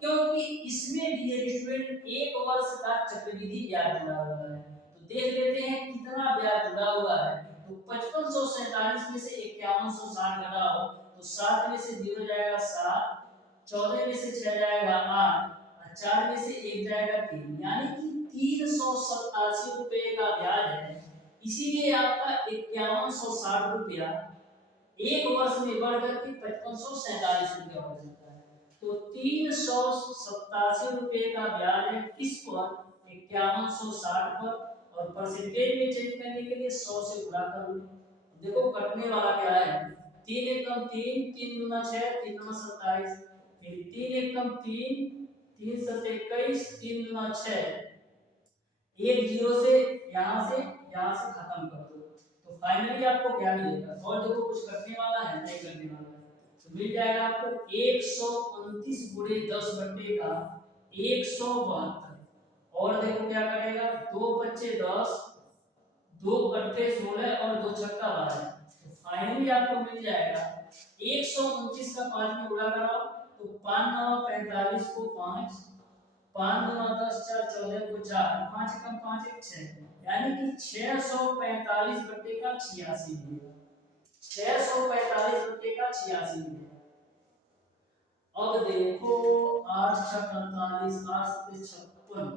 क्योंकि इसमें डियर स्टूडेंट एक वर्ष का चक्रवृद्धि ब्याज जुड़ा हुआ है। तो देख लेते हैं कितना ब्याज जुड़ा हुआ है। तो 5547 में से 5160 घटाओ तो 7 में से 0 जाएगा 7, 14 में से 6 जाएगा 8, 4 में से 1 जाएगा 3, यानी कि 387 रुपए का ब्याज है। इसीलिए आपका 5160 रुपया एक वर्ष में बढ़कर के 5547 रुपया हो जाता है। तो 387 रुपए का ब्याज है किस पर, 5160 पर, और परसेंटेज में चेंज करने के लिए 100 से गुणा कर लो। देखो कटने वाला क्या है, 3 एकम 3, 3 दूना 6, 3 दूना 27, फिर 3 एकम 3, 3 सत 21, 3 दूना 6, एक जीरो से यहाँ से यहाँ से खत्म कर दो, तो फाइनली आपको क्या मिलेगा? और देखो कुछ करने वाला है नहीं करने वाला है, तो मिल जाएगा आपको 129 गुणे 10 बट्टे का 172। और देखो क्या करेगा, 2 बच्चे 10, 2 अट्ठे 16 और 2 छक्का 12, तो फाइनली आपको मिल जाएगा 129 का 5 में गुणा कराओ तो 5 9 45 को 5, 5 2 10 4 14 को 4, 5 कम 5 1 6, यानी कि 645 बट्टे का 86 मिलेगा। 645 बट्टे का 86 मिलेगा। अब देखो 8 6 45, 8 56,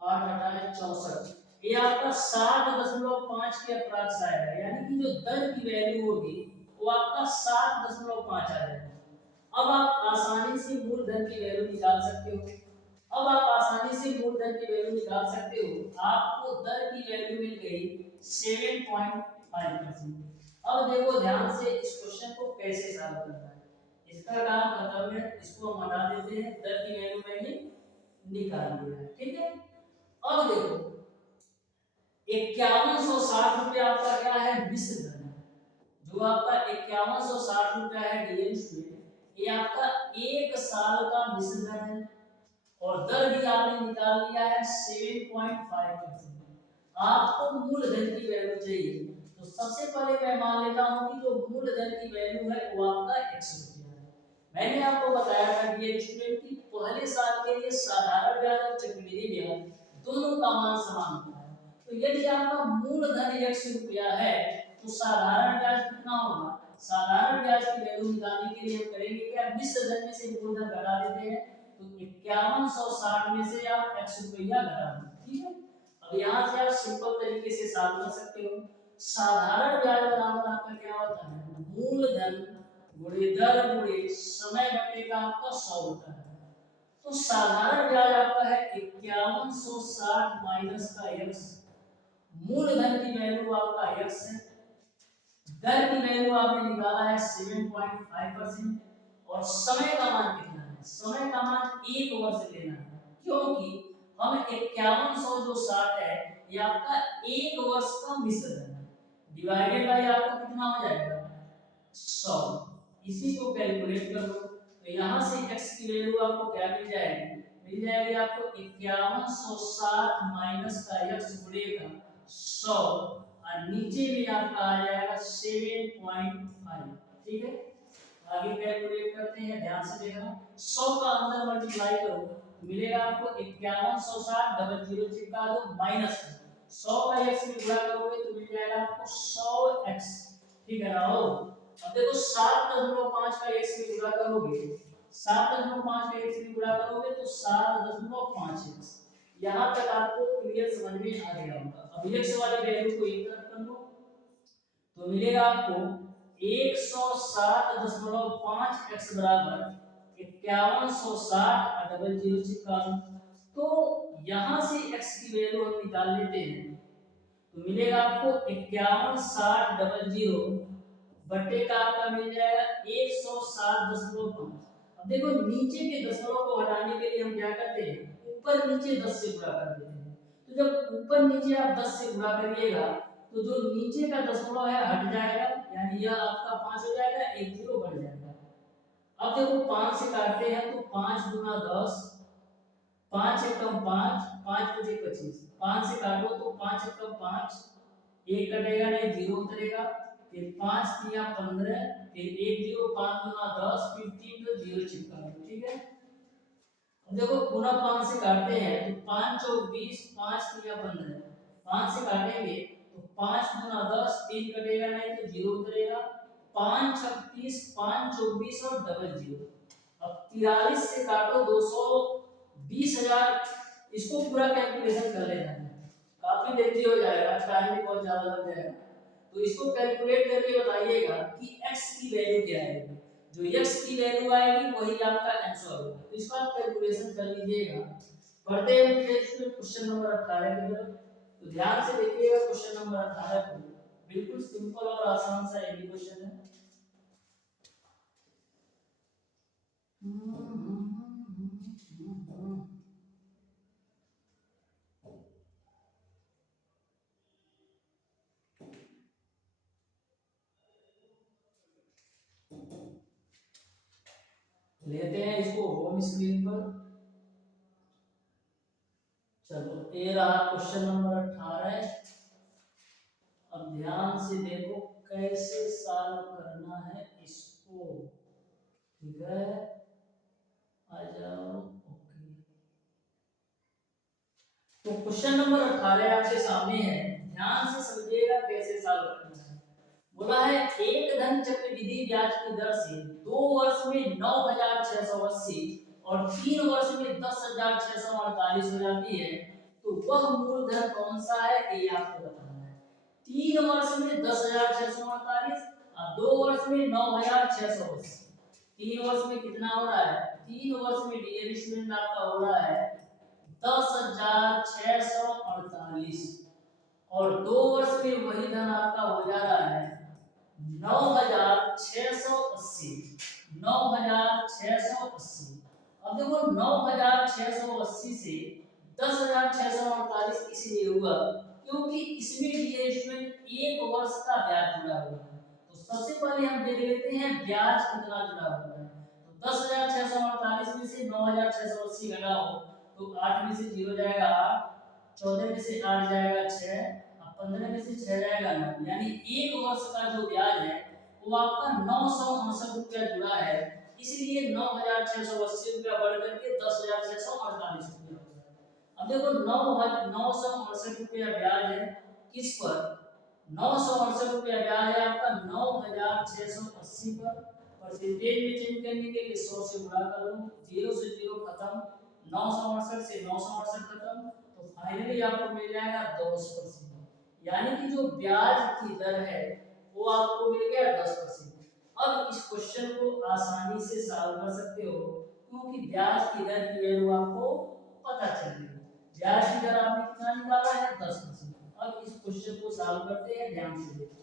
8 28 64, ये आपका 7.5 के अप्रॉक्स आएगा, यानी कि जो दर की वैल्यू होगी वो आपका 7.5 आ जाएगा। अब आप आसानी से मूलधन की वैल्यू निकाल सकते हो। अब आप आसानी से मूलधन की वैल्यू निकाल सकते हो। आपको दर की वैल्यू मिल गई 7.5%। अब देखो ध्यान से इस क्वेश्चन को कैसे सॉल्व करना है। इसका काम खत्म है, इसको हम हटा देते हैं, दर की वैल्यू मैंने निकाल लिया है, ठीक है। अब देखो 5160 रुपया आपका क्या है, मिश्र धन है। जो आपका 5160 रुपया है डियर स्टूडेंट, ये आपका 1 साल का मिश्र धन है और दर भी आपने निकाल लिया है 7.5%। आपको मूलधन की वैल्यू चाहिए, तो सबसे पहले मैं मान लेता हूं कि जो मूलधन की वैल्यू है वो आपका 100 रुपया है। मैंने आपको बताया था कि स्टूडेंट की पहले साल के लिए साधारण ब्याज और चक्रवृद्धि ब्याज दोनों का मान समान होता है। तो यदि आपका मूलधन 100 रुपया है तो साधारण ब्याज कितना होगा? साधारण ब्याज की वैल्यू निकालने के लिए हम करेंगे क्या, मिश्र धन में से मूलधन घटा देते हैं, तो 5160 में से आप 100 रुपया घटा दो, ठीक है। अब यहाँ से आप सिंपल तरीके से सॉल्व कर सकते हो। साधारण ब्याज बराबर आपका क्या होता है, मूलधन गुणे दर गुणे समय बटे का आपका 100 होता है। तो साधारण ब्याज आपका है 5160 माइनस का x, मूलधन की वैल्यू आपका x है, दर की वैल्यू आपने निकाला है 7.5% और समय का मान कितना है, समय का मान 1 वर्ष लेना है, क्योंकि हम 5100 जो 60 है ये आपका 1 वर्ष का मिश्रण है, डिवाइडेड बाय आपका कितना हो जाएगा 100। इसी को कैलकुलेट कर लो, तो यहाँ से x की वैल्यू आपको क्या मिल जाएगी, मिल जाएगी आपको 5160 माइनस का x गुणे का 100 और नीचे में आपका आ जाएगा 7.5, ठीक है। आगे कैलकुलेट करते हैं, ध्यान से देखना, 100 का अंदर मल्टीप्लाई करो तो मिलेगा आपको 5160 डबल जीरो चिपका दो माइनस 100 का x में गुणा करोगे तो मिल जाएगा आपको 100x, ठीक है ना। अब देखो 7.5 का x में गुणा करोगे, 7.5 का x में गुणा करोगे तो 7.5x, यहाँ तक आपको क्लियर समझ में आ गया होगा। अब x वाली वैल्यू को एक तरफ कर लो तो मिलेगा आपको 107.5 x बराबर 5160 डबल जीरो चिपका दो, तो यहाँ से x की वैल्यू हम निकाल लेते हैं तो मिलेगा आपको 5160 डबल जीरो बट्टे का आपका मिल जाएगा 107.5। अब देखो नीचे के दशमलव को हटाने के लिए हम क्या करते हैं, ऊपर नीचे 10 से गुणा कर देते हैं, तो जब ऊपर नीचे आप 10 से गुणा करिएगा तो जो नीचे का दशमलव है हट जाएगा, यानी यह आपका 5 हो जाएगा, एक जीरो बढ़ जाएगा। अब देखो 5 से काटते हैं तो 5 गुना 10, 5 एकम 5, 5 पचे 25, 5 से काटो तो 5 एकम 5, एक कटेगा नहीं, जीरो उतरेगा, फिर 5 तिया 15, फिर एक जीरो, 5 गुना 10, फिर 3 तो जीरो चिपका दो, ठीक है। अब देखो गुना 5 से काटते हैं तो 5 चौक 20, 5 तिया 15, 5 से काटेंगे तो 5 गुना 10, 3 कटेगा नहीं तो जीरो उतरेगा, 5 36, 5 24 और डबल जीरो। अब 43 से काटो 220,000, इसको पूरा कैलकुलेशन कर लेना है, काफी लेंथी हो जाएगा, टाइम भी बहुत ज्यादा लग जाएगा, तो इसको कैलकुलेट करके बताइएगा कि x की वैल्यू क्या आएगी, जो x की वैल्यू आएगी वही आपका आंसर होगा, तो इसको आप कैलकुलेशन कर लीजिएगा। पढ़ते हैं फिर क्वेश्चन नंबर 18 की तरफ, तो ध्यान से देखिएगा क्वेश्चन नंबर 18 को, बिल्कुल सिंपल और आसान सा ये क्वेश्चन है। लेते हैं इसको होम स्क्रीन पर। चलो ये रहा क्वेश्चन नंबर 18। अब ध्यान से देखो कैसे सॉल्व करना है इसको। ठीक है, आ जाओ। ओके, तो क्वेश्चन नंबर 18 आपके सामने है, ध्यान से समझिएगा कैसे सॉल्व करना है। बोला है एक धन चक्रवृद्धि ब्याज की दर से 2 वर्ष में 9,680 और 3 वर्ष में 10,648 हो जाती है, तो वह मूलधन कौन सा है ये आपको बताना है। 3 वर्ष में 10,648 और 2 वर्ष में 9,680। 3 वर्ष में कितना हो रहा है? 3 वर्ष में डियर स्टूडेंट आपका हो रहा है 10,648 और 2 वर्ष में वही धन आपका हो जा रहा है 9,680। 9,680। अब देखो 9,680 से 10,648 इसलिए हुआ क्योंकि इसमें डिस्काउंट एक वर्ष का ब्याज जुड़ा हुआ है। तो सबसे पहले हम देख लेते हैं ब्याज कितना जुड़ा हुआ है। तो 10,648 में से 9,680 घटाओ तो 8 में से 0 जाएगा 8, 14 में से 8 जाएगा 6, 15 में से 6 जाएगा 9, यानी एक वर्ष का जो ब्याज है वो आपका 968 रुपया जुड़ा है। इसलिए 9,680 रुपया बढ़ करके 10,648 रुपया हो गया। अब देखो 968 रुपया ब्याज है किस पर? 968 रुपया ब्याज है आपका 9,680 पर। परसेंटेज में चेंज करने के लिए 100 से गुणा कर लो, 0 से 0 खत्म, 968 से 968 खत्म, तो फाइनली आपको मिल जाएगा 10%। यानी कि जो ब्याज की दर है वो आपको मिल गया 10%। अब इस क्वेश्चन को आसानी से सॉल्व कर सकते हो क्योंकि ब्याज की दर की वैल्यू आपको पता चल गई। ब्याज की दर आपने कितना निकाला है 10%। अब इस क्वेश्चन को सॉल्व करते हैं, ध्यान से देखो।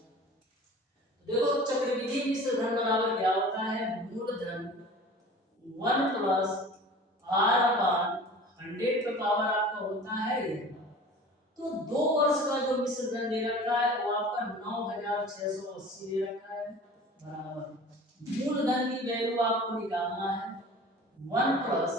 तो देखो चक्रवृद्धि मिश्र धन बराबर क्या होता है? मूलधन 1 प्लस r अपान 100 का पावर आपका होता है ये। तो 2 वर्ष का जो मिश्र धन दे रखा है वो आपका 9,680 दे रखा है बराबर मूलधन की वैल्यू आपको निकालना है 1 प्लस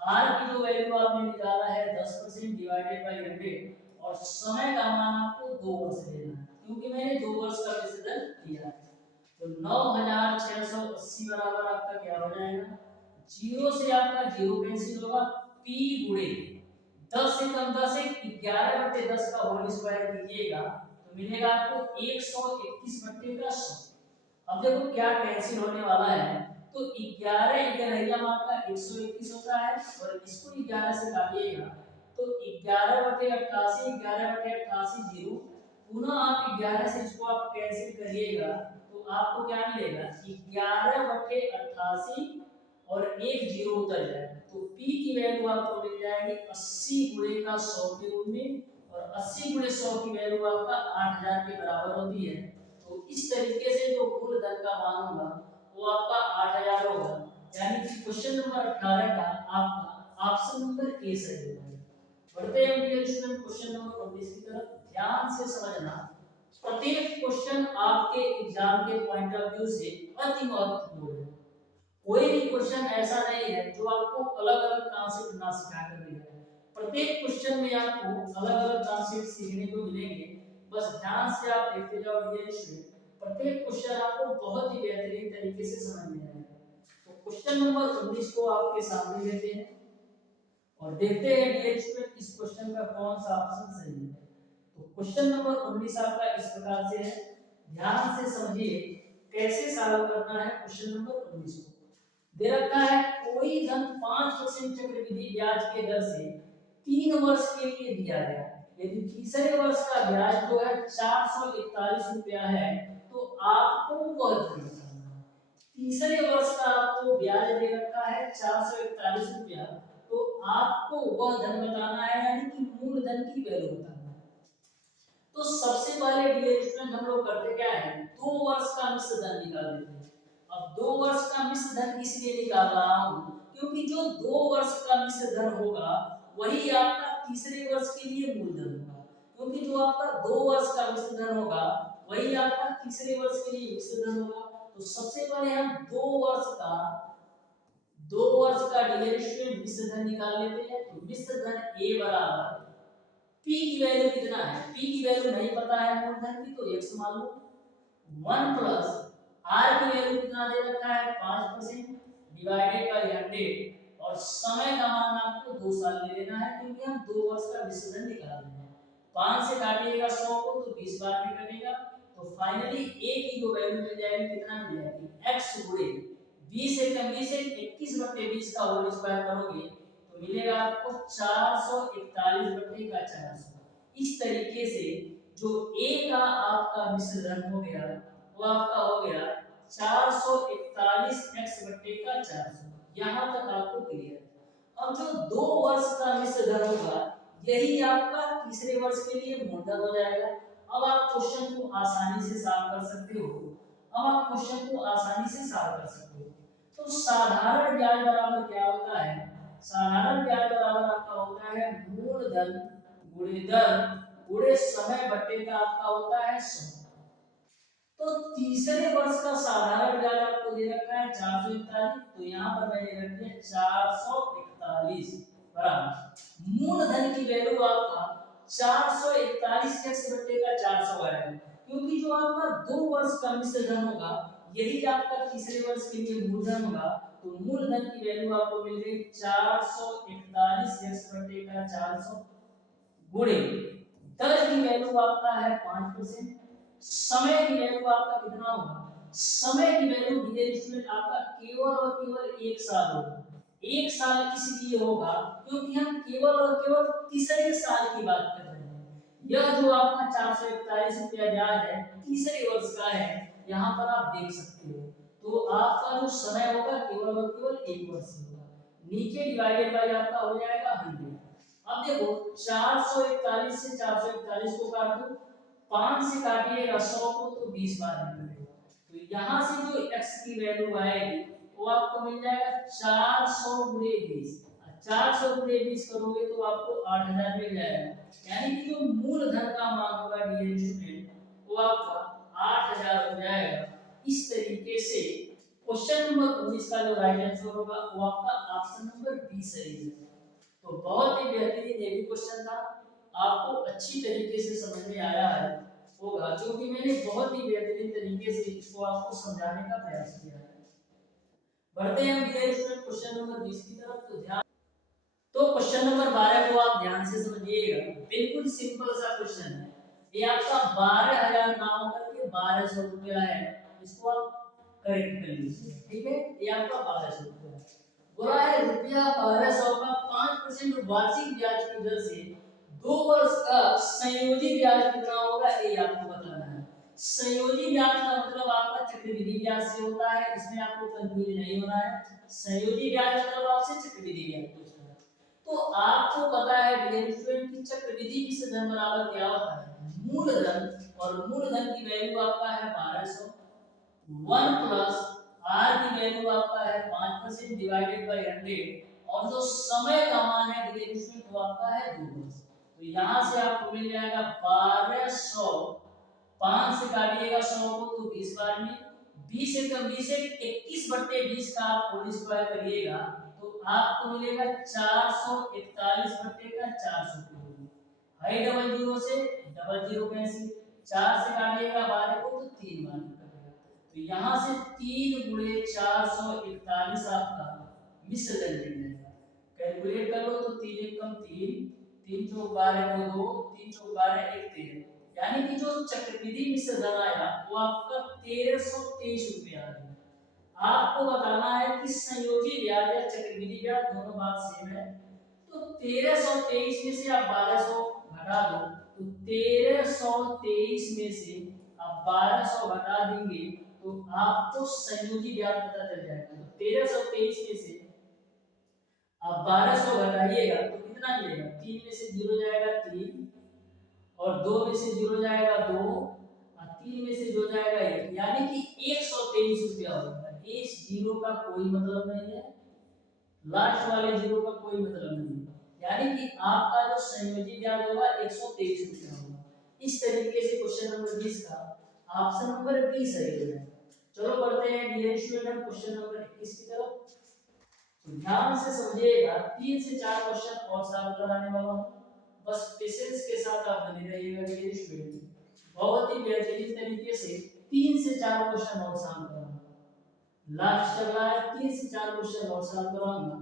r की जो वैल्यू आपने निकाला है 10% डिवाइडेड बाय 100 और समय का मान आपको 2 वर्ष लेना है क्योंकि मैंने 2 वर्ष का मिश्र धन दिया है। तो 9,680 बराबर आपका क्या हो जाएगा? 0 से आपका 0 कैंसिल होगा, p गुणे 10 से कम 10 है 11/10 का होल स्क्वायर कीजिएगा तो मिलेगा आपको 121 बट्टे का 100। अब देखो क्या कैंसिल होने वाला है, तो 11 11 आपका 121 होता है और इसको 11 से काटिएगा तो 11/88 11/88 0, पुनः आप 11 से इसको आप कैंसिल करिएगा तो आपको क्या मिलेगा 11/88 और एक जीरो उतर जाएगा तो p की वैल्यू आपको मिल जाएगी 80 गुणे का 100 के रूप में और 80 गुणे 100 की वैल्यू आपका 8,000 के बराबर होती है। तो इस तरीके से जो मूलधन का मान होगा वो आपका 8,000 होगा, यानी कि क्वेश्चन नंबर 18 का आपका ऑप्शन नंबर ए सही होगा। बढ़ते हैं डियर स्टूडेंट क्वेश्चन नंबर 19 की तरफ। ध्यान से समझना, प्रत्येक क्वेश्चन आपके एग्जाम के पॉइंट ऑफ व्यू से अति महत्वपूर्ण है। कोई भी क्वेश्चन ऐसा नहीं है जो आपको अलग-अलग कॉन्सेप्ट ना सिखा कर दे जाए। प्रत्येक क्वेश्चन में आपको अलग-अलग कॉन्सेप्ट सीखने को मिलेंगे। बस ध्यान से आप देखते जाओ डियर स्टूडेंट, प्रत्येक क्वेश्चन आपको बहुत ही बेहतरीन तरीके से समझ में आएगा। तो क्वेश्चन नंबर 19 को आपके सामने लेते हैं और देखते हैं डियर स्टूडेंट इस क्वेश्चन का कौन सा ऑप्शन सही है। तो क्वेश्चन नंबर 19 आपका इस प्रकार से है, ध्यान से समझिए कैसे सॉल्व करना है क्वेश्चन नंबर 19 को। दे रखा है कोई धन 5% चक्रवृद्धि ब्याज के दर से 3 वर्ष के लिए दिया गया। यदि तीसरे वर्ष का ब्याज जो है 441 रुपया है तो आपको वह धन बताना है। तीसरे वर्ष का आपको ब्याज दे रखा है 441 रुपया, तो आपको वह धन बताना है, यानी कि मूलधन की वैल्यू बताना है। तो सबसे पहले डियर स्टूडेंट हम लोग करते क्या है, 2 वर्ष का मिश्र धन निकाल लेते हैं। अब 2 वर्ष का मिश्र धन इसलिए निकाल रहा हूं क्योंकि जो 2 वर्ष का मिश्र धन होगा वही आपका तीसरे वर्ष के लिए मूलधन होगा, क्योंकि जो आपका 2 वर्ष का मिश्र धन होगा वही आपका तीसरे वर्ष के लिए मिश्र धन होगा। तो सबसे पहले हम 2 वर्ष का 2 वर्ष का डियर स्टूडेंट मिश्र धन निकाल लेते हैं। तो मिश्र धन a बराबर p की वैल्यू कितना है, p की वैल्यू नहीं पता है मूलधन की, तो x मान लो 1 प्लस r की वैल्यू कितना दे रखा है 5% डिवाइडेड बाय 100 और समय का मान आपको 2 साल ले लेना है क्योंकि हम 2 वर्ष का विसर्जन निकाल रहे हैं। 5 से काटिएगा 100 को तो 20 बार में कटेगा, तो फाइनली a की जो वैल्यू मिल जाएगी कितना मिल जाएगी x गुणे 20 से कम 20 से 21/20 का होल स्क्वायर करोगे तो मिलेगा आपको 441/400। इस तरीके से जो a का आपका मिश्रण हो गया वो आपका हो गया 441x/400। यहाँ तक आपको क्लियर। अब जो 2 वर्ष का मिश्रण होगा यही आपका तीसरे वर्ष के लिए मूलधन हो जाएगा। अब आप क्वेश्चन को आसानी से सॉल्व कर सकते हो। तो साधारण ब्याज बराबर क्या होता है, साधारण ब्याज बराबर आपका होता है मूलधन गुणे दर गुणे समय बट्टे का आपका होता है 100। तो तीसरे वर्ष का साधारण ब्याज आपको दे रखा है 441, तो यहाँ पर मैंने रख दिया 441 बराबर मूलधन की वैल्यू आपका 441x/400 आएगा क्योंकि जो आपका 2 वर्ष का मिश्रण होगा यही आपका तीसरे वर्ष के लिए मूलधन होगा। तो मूलधन की वैल्यू आपको मिल गई 441x/400 गुणे दर की वैल्यू आपका है 5%। समय की वैल्यू आपका कितना होगा, समय की वैल्यू डियर स्टूडेंट आपका केवल और केवल 1 साल होगा। 1 साल इसलिए होगा क्योंकि हम केवल और केवल तीसरे साल की बात कर रहे हैं। यह जो आपका 441 रुपया ब्याज है तीसरे वर्ष का है, यहाँ पर आप देख सकते हो। तो आपका जो समय होगा केवल और केवल 1 वर्ष होगा। नीचे डिवाइडेड बाय आपका हो जाएगा 100। अब देखो 441 से 441 को काट दो, 5 से काटिएगा 100 को तो 20 बार निकलेगा। तो यहाँ से जो x की वैल्यू आएगी वो आपको मिल जाएगा 400 गुणे 20। 400 गुणे 20 करोगे तो आपको 8000 मिल जाएगा, यानी कि जो मूलधन का मान होगा डियर स्टूडेंट वो आपका 8000 हो जाएगा। इस तरीके से क्वेश्चन नंबर 19 का जो राइट आंसर होगा वो आपका ऑप्शन नंबर बी सही है। तो बहुत ही बेहतरीन ये भी क्वेश्चन था, आपको अच्छी तरीके से समझ में आया है होगा क्योंकि मैंने बहुत ही बेहतरीन तरीके से इसको आपको समझाने का प्रयास किया है। बढ़ते हैं हम डियर स्टूडेंट क्वेश्चन नंबर 20 की तरफ। तो क्वेश्चन नंबर 12 को आप ध्यान से समझिएगा, बिल्कुल सिंपल सा क्वेश्चन है। ये आपका 12000 ना होकर के 1200 रुपया है, इसको आप करेक्ट कर लीजिए, ठीक है। ये आपका 1200 रुपया है, बोला है रुपया 1200 का 5% वार्षिक ब्याज की दर से 2 वर्ष का संयोजी ब्याज कितना होगा ये आपको बताना है। संयोजी ब्याज का मतलब आपका चक्रवृद्धि ब्याज से होता है, इसमें आपको कंफ्यूज नहीं होना है। संयोजी ब्याज मतलब आपसे चक्रवृद्धि ब्याज पूछना है। तो आपको पता है डियर स्टूडेंट कि चक्रवृद्धि विसर्जन बराबर क्या होता है, मूलधन, और मूलधन की वैल्यू आपका है 1200, 1 प्लस r की वैल्यू आपका है 5% डिवाइडेड बाय 100 और जो समय का मान है डियर स्टूडेंट वो आपका है 2 वर्ष। तो यहां से आपको मिल जाएगा 1200, 5 से काटिएगा 100 को तो 20 बार में, 20 से कम 20 से 21/20 का आप होल स्क्वायर करिएगा तो आपको मिलेगा 441/400। हाई डबल जीरो से डबल जीरो कैंसिल, 4 से काटिएगा 12 को तो 3 बार निकलेगा। तो यहाँ से 3 गुणे 441 आपका मिश्रण मिल जाएगा। कैलकुलेट कर लो तो 3 एकम 3, 3 चौक 12 को 2, 3 चौक 12 1 13, यानी कि जो चक्रवृद्धि मिश्रण आया वो आपका 1323 रुपया आ गया। आपको बताना है कि संयोजी ब्याज या चक्रवृद्धि ब्याज दोनों बात सेम है। तो 1323 में से आप 1200 घटा दो, तो 1323 में से आप 1200 घटा देंगे तो आपको संयोजी ब्याज पता चल जाएगा। तो 1323 में से आप 1200 घटाइएगा तो कितना मिलेगा, 3 में से 0 जाएगा 3 और 2 में से 0 जाएगा 2 और 3 में से 0 जाएगा 1, यानी कि 123 रुपया होगा। इस जीरो का कोई मतलब नहीं है, लास्ट वाले जीरो का कोई मतलब नहीं है, यानी कि आपका जो संयोजी ब्याज होगा 123 रुपया होगा। इस तरीके से क्वेश्चन नंबर 20 का ऑप्शन नंबर बी सही है। चलो बढ़ते हैं डियर स्टूडेंट क्वेश्चन नंबर 21 की तरफ। ध्यान से समझिएगा, 3 से 4 क्वेश्चन और सॉल्व कराने वाला हूँ, बस पेशेंस के साथ आप बने रहिएगा मेरे स्टूडेंट। बहुत ही बेहतरीन तरीके से 3 से 4 क्वेश्चन और सॉल्व कराऊंगा। लास्ट चल रहा है, 3 से 4 क्वेश्चन और सॉल्व कराऊंगा।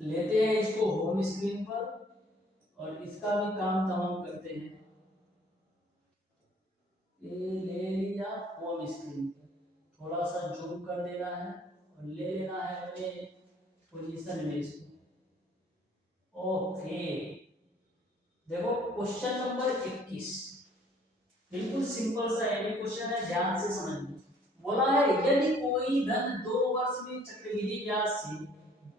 लेते हैं इसको होम स्क्रीन पर और इसका भी काम तमाम करते हैं। ये ले लिया होम स्क्रीन पे, थोड़ा सा जूम कर देना है और ले लेना है अपने पोजीशन में इसको। ओके, देखो क्वेश्चन नंबर 21 बिल्कुल सिंपल सा है क्वेश्चन है, ध्यान से समझना। बोला है यदि कोई धन 2 वर्ष में चक्रवृद्धि ब्याज से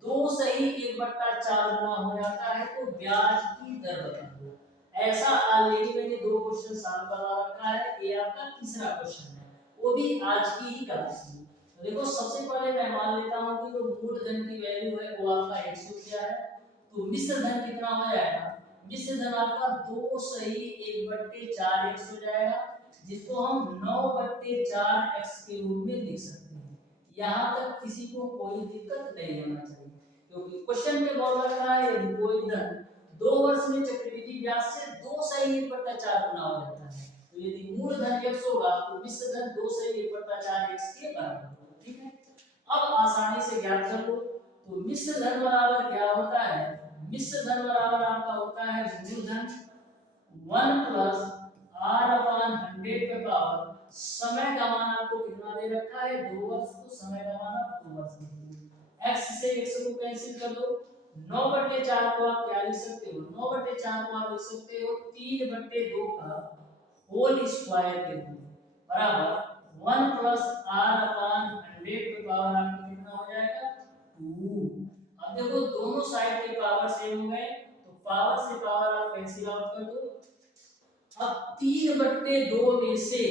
2 सही 1/4 गुना हो जाता है तो ब्याज की दर बताओ। ऐसा ऑलरेडी मैंने 2 क्वेश्चन सॉल्व करा रखा है, ये आपका तीसरा क्वेश्चन है, वो भी आज की ही क्लास में। तो देखो सबसे पहले मैं मान लेता हूं कि जो मूलधन की वैल्यू है वो आपका 100 रुपया है, तो मिश्र धन कितना हो जाएगा? मिश्र धन आपका 2 सही 1/4 x हो जाएगा, जिसको हम 9/4 x के रूप में लिख सकते हैं। यहाँ तक किसी को कोई दिक्कत नहीं होना चाहिए, क्योंकि क्वेश्चन में बोल रखा है यदि कोई धन 2 वर्ष में चक्रवृद्धि ब्याज से 2 सही 1/4 गुना हो जाता है, तो यदि मूलधन x होगा तो मिश्र धन 2 सही 1/4 x के बराबर होगा। ठीक है, अब आसानी से ज्ञात कर लो, तो मिश्र धन बराबर क्या होता है? मिश्र धन बराबर आपका होता है मूलधन 1 प्लस r अपान 100 पे पावर, समय का मान आपको कितना दे रखा है? 2 वर्ष, तो समय का मान आप 2 वर्ष लिख लो। x से x को कैंसिल कर दो, 9/4 को आप क्या लिख सकते हो? 9/4 को आप लिख सकते हो 3/2 का होल स्क्वायर के रूप में, बराबर 1 प्लस r अपान 100 पे पावर आपका कितना हो जाएगा? 2। अब देखो दोनों साइड के पावर सेम हो गए, तो पावर से पावर आप कैंसिल आउट कर दो। अब 3/2 में से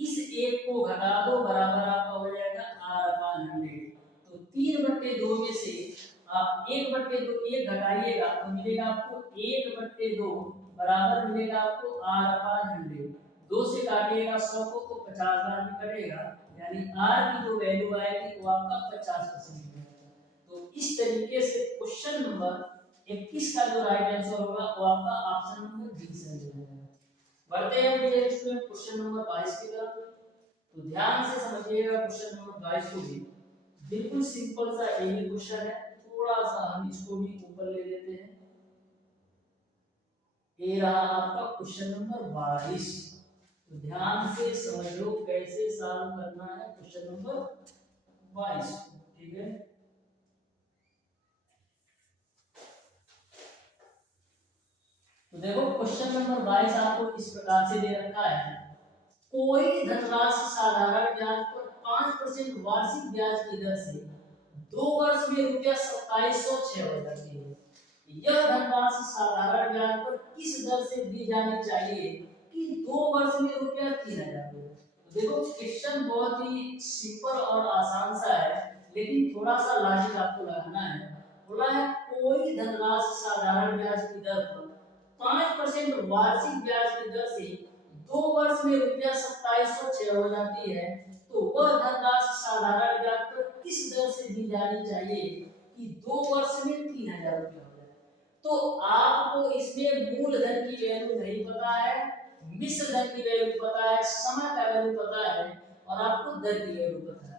इस एक को घटा दो, बराबर आपका हो जाएगा r अपान 100। तो 3/2 में से आप 1/2 एक घटाइएगा तो मिलेगा आपको 1/2 बराबर मिलेगा आपको r अपान 100। 2 से काटिएगा 100 को तो 50 बार भी कटेगा, यानी r की जो वैल्यू आएगी वो आपका 50% हो जाएगा। तो इस तरीके से क्वेश्चन नंबर 21 का जो राइट आंसर होगा वो आपका ऑप्शन नंबर डी सही हो जाएगा। बढ़ते हैं मेरे स्टूडेंट क्वेश्चन नंबर 22 की तरफ, तो ध्यान से समझिएगा क्वेश्चन नंबर 22 को भी बिल्कुल सिंपल सा यही क्वेश्चन है, थोड़ा सा हम इसको भी ऊपर ले लेते हैं। ये रहा आपका क्वेश्चन नंबर 22, तो ध्यान से समझ लो कैसे सॉल्व करना है क्वेश्चन नंबर 22। ठीक है, तो देखो क्वेश्चन नंबर 22 आपको इस प्रकार से दे रखा है, कोई धनराशि साधारण ब्याज पर 5% वार्षिक ब्याज की दर से 2 वर्ष में ₹2706 हो जाती है। यह धनराशि साधारण ब्याज पर किस दर से दी जानी चाहिए कि 2 वर्ष में ₹3000 हो? तो देखो क्वेश्चन बहुत ही सिंपल और आसान सा है, लेकिन थोड़ा सा लॉजिक आपको लगाना है। बोला है कोई धनराशि साधारण ब्याज की दर पर 5% वार्षिक ब्याज की दर से 2 वर्ष में ₹2706 हो जाती है, तो वह धनराशि साधारण ब्याज पर किस दर से दी जानी चाहिए कि 2 वर्ष में ₹3000 हो जाए? तो आपको इसमें मूलधन की वैल्यू नहीं पता है, मिश्र धन की वैल्यू पता है, समय का वैल्यू पता है और आपको दर की वैल्यू पता है।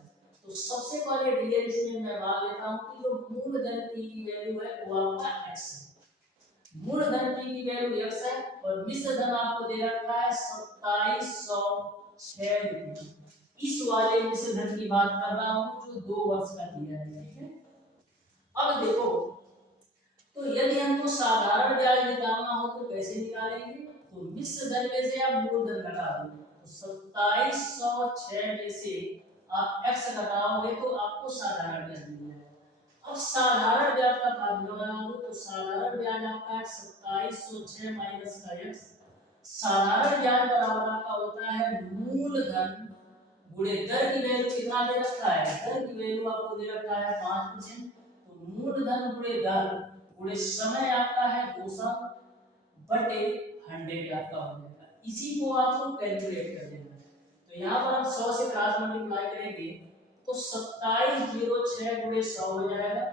तो सबसे पहले डियर स्टूडेंट मैं मान लेता हूं कि जो मूलधन की वैल्यू है वो आपका x है, मूलधन की वैल्यू x है और मिश्र धन आपको दे रखा है 2706 रुपये। इस वाले मिश्र धन की बात कर रहा हूं जो 2 वर्ष का दिया है। ठीक है, अब देखो, तो यदि हमको साधारण ब्याज निकालना हो तो कैसे निकालेंगे? तो मिश्र धन में से आप मूलधन घटा दो, तो 2706 में से आप x घटाओगे तो आपको साधारण ब्याज मिल जाएगा। अब साधारण ब्याज का फार्मूला बना दो, तो साधारण ब्याज आपका है 2706 माइनस का x। साधारण ब्याज बराबर आपका होता है मूलधन गुणे दर की वैल्यू कितना दे रखा है, दर की वैल्यू आपको दे रखा है 5%, तो मूलधन गुणे दर गुणे समय आपका है 200 बटे 100 आपका हो जाएगा। इसी को आपको कैलकुलेट कर देना है। तो यहाँ पर हम 100 से क्रॉस मल्टीप्लाई करेंगे तो 2706 गुणे 100 हो जाएगा,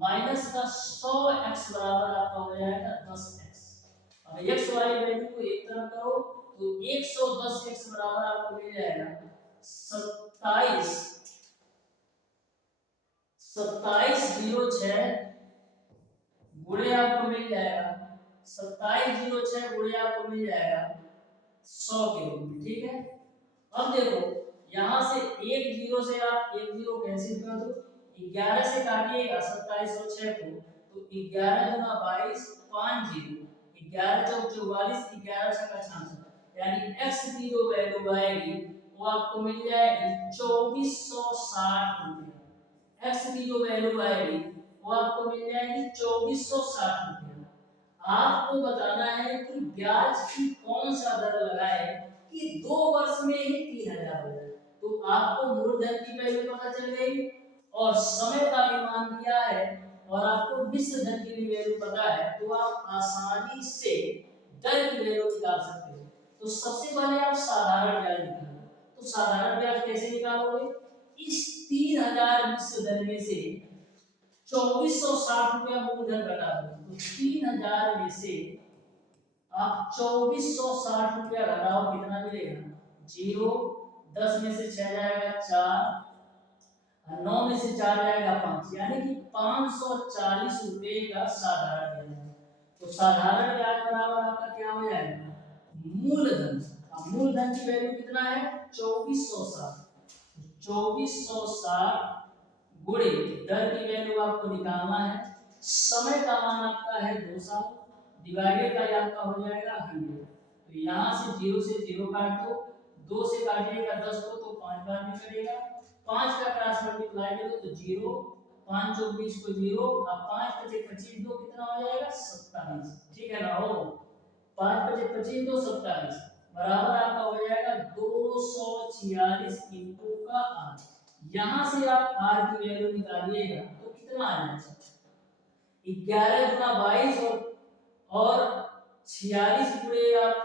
माइनस का 100x बराबर आपका हो जाएगा 10x। अब x वाली वैल्यू को एक तरफ करो तो 110x बराबर आपको मिल जाएगा 2706 गुणे आपको मिल जाएगा 2706 गुणे आपको मिल जाएगा 100 के रूप में, ठीक है। अब देखो यहाँ से एक जीरो से आप एक जीरो कैंसिल कर दो, 11 से काटिएगा 2706 को तो 11 दूना 22 5 जीरो, 11 चौक 44, 11 छक्का 66, यानी x की जो वैल्यू आएगी वो आपको मिल जाएगी 2460 रुपये। x की जो वैल्यू आएगी वो आपको मिल जाएगी 2460 रुपये। आपको बताना है कि ब्याज की कौन सा दर लगाए कि 2 वर्ष में ही 3000 हो जाए। तो आपको मूलधन की वैल्यू पता चल गई और समय का भी मान दिया है और आपको मिश्र धन की भी वैल्यू पता है, तो आप आसानी से दर की वैल्यू निकाल सकते हो। तो सबसे पहले आप साधारण ब्याज निकालो, तो साधारण ब्याज कैसे निकालोगे, इस 3000 मिश्र धन में से 2460 रुपया मूलधन घटा दो, तो 3000 में से आप 2460 रुपया घटाओ, कितना मिलेगा, जीरो, 10 में से 6 जाएगा 4, 9 में से 4 जाएगा 5, यानी कि 540 रुपए का साधारण ब्याज है। तो साधारण ब्याज बराबर आपका क्या हो जाएगा, मूलधन। अब मूलधन की वैल्यू कितना है 2460, 2460 गुणे दर की वैल्यू आपको निकालना है, समय का मान आपका है 2 साल, डिवाइडेड बाय आपका हो जाएगा 100। तो यहाँ से 0 से 0 काट दो, 2 से काटिएगा 10 को तो 5 बार में करेगा, 5 का क्रॉस मल्टीप्लाई करो तो 0, 5 चौक 20 को 0, अब 5 पचे 25 दो कितना हो जाएगा 27, ठीक है ना हो, 5 पचे 25 दो 27 बराबर आपका हो जाएगा 246 इंटू का 8। यहाँ से आप r की वैल्यू निकालिएगा तो कितना आ जाएगा, 11 गुना 22 और 46 गुणे आप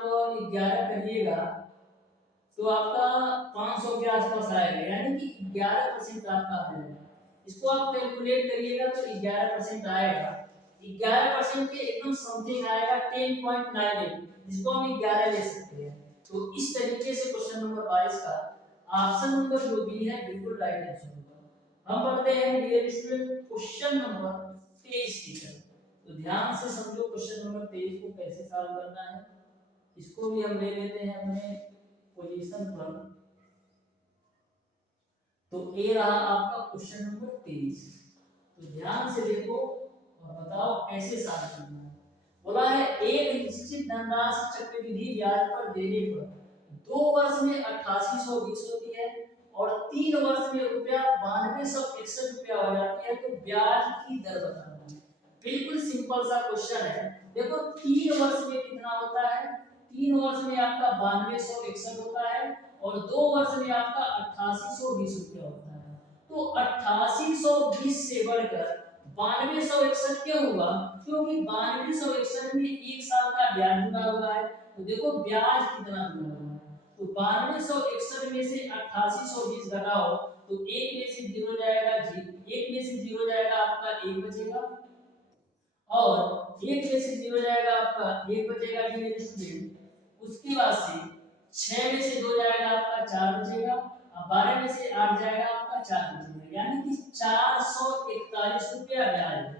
11 करिएगा तो आपका 500 के आसपास आएगा, यानी कि 11% आपका आ जाएगा। इसको आप कैलकुलेट करिएगा तो 11% आएगा, 11% के एकदम समथिंग आएगा 10.98, जिसको हम 11 ले सकते हैं। तो इस तरीके से क्वेश्चन नंबर 22 का ऑप्शन नंबर जो बी है बिल्कुल राइट आंसर होगा। हम पढ़ते हैं डियर स्टूडेंट क्वेश्चन नंबर 23 की तरफ। तो ध्यान से समझो क्वेश्चन नंबर 23 को कैसे सॉल्व करना है। इसको भी हम ले लेते हैं अपने पोजीशन पर। तो ये रहा आपका क्वेश्चन नंबर 23। तो ध्यान से देखो और बताओ कैसे सॉल्व करना है। बोला है एक निश्चित धनराशि चक्रवृद्धि ब्याज पर देने पर 2 वर्ष में 8820 होती है और 3 वर्ष में रुपया 9261 रुपया हो जाती है, तो ब्याज की दर बताना है। बिल्कुल सिंपल सा क्वेश्चन है। देखो 3 वर्ष में कितना होता है, 3 वर्ष में आपका 9261 होता है और 2 वर्ष में आपका 8820 रुपया होता है। तो 8820 से बढ़कर 9261 क्यों हुआ, क्योंकि 9261 में 1 साल का ब्याज जुड़ा हुआ है। तो देखो ब्याज कितना जुड़ा हुआ है, तो 9261 में से 8820 घटाओ तो 1 में से 0 जाएगा 1 में से 0 जाएगा आपका 1 बचेगा और 1 में से 0 जाएगा आपका 1 बचेगा डियर स्टूडेंट। उसके बाद से 6 में से 2 जाएगा आपका 4 बचेगा और 12 में से 8 जाएगा आपका 4 बचेगा, यानी कि 441 रुपया ब्याज है।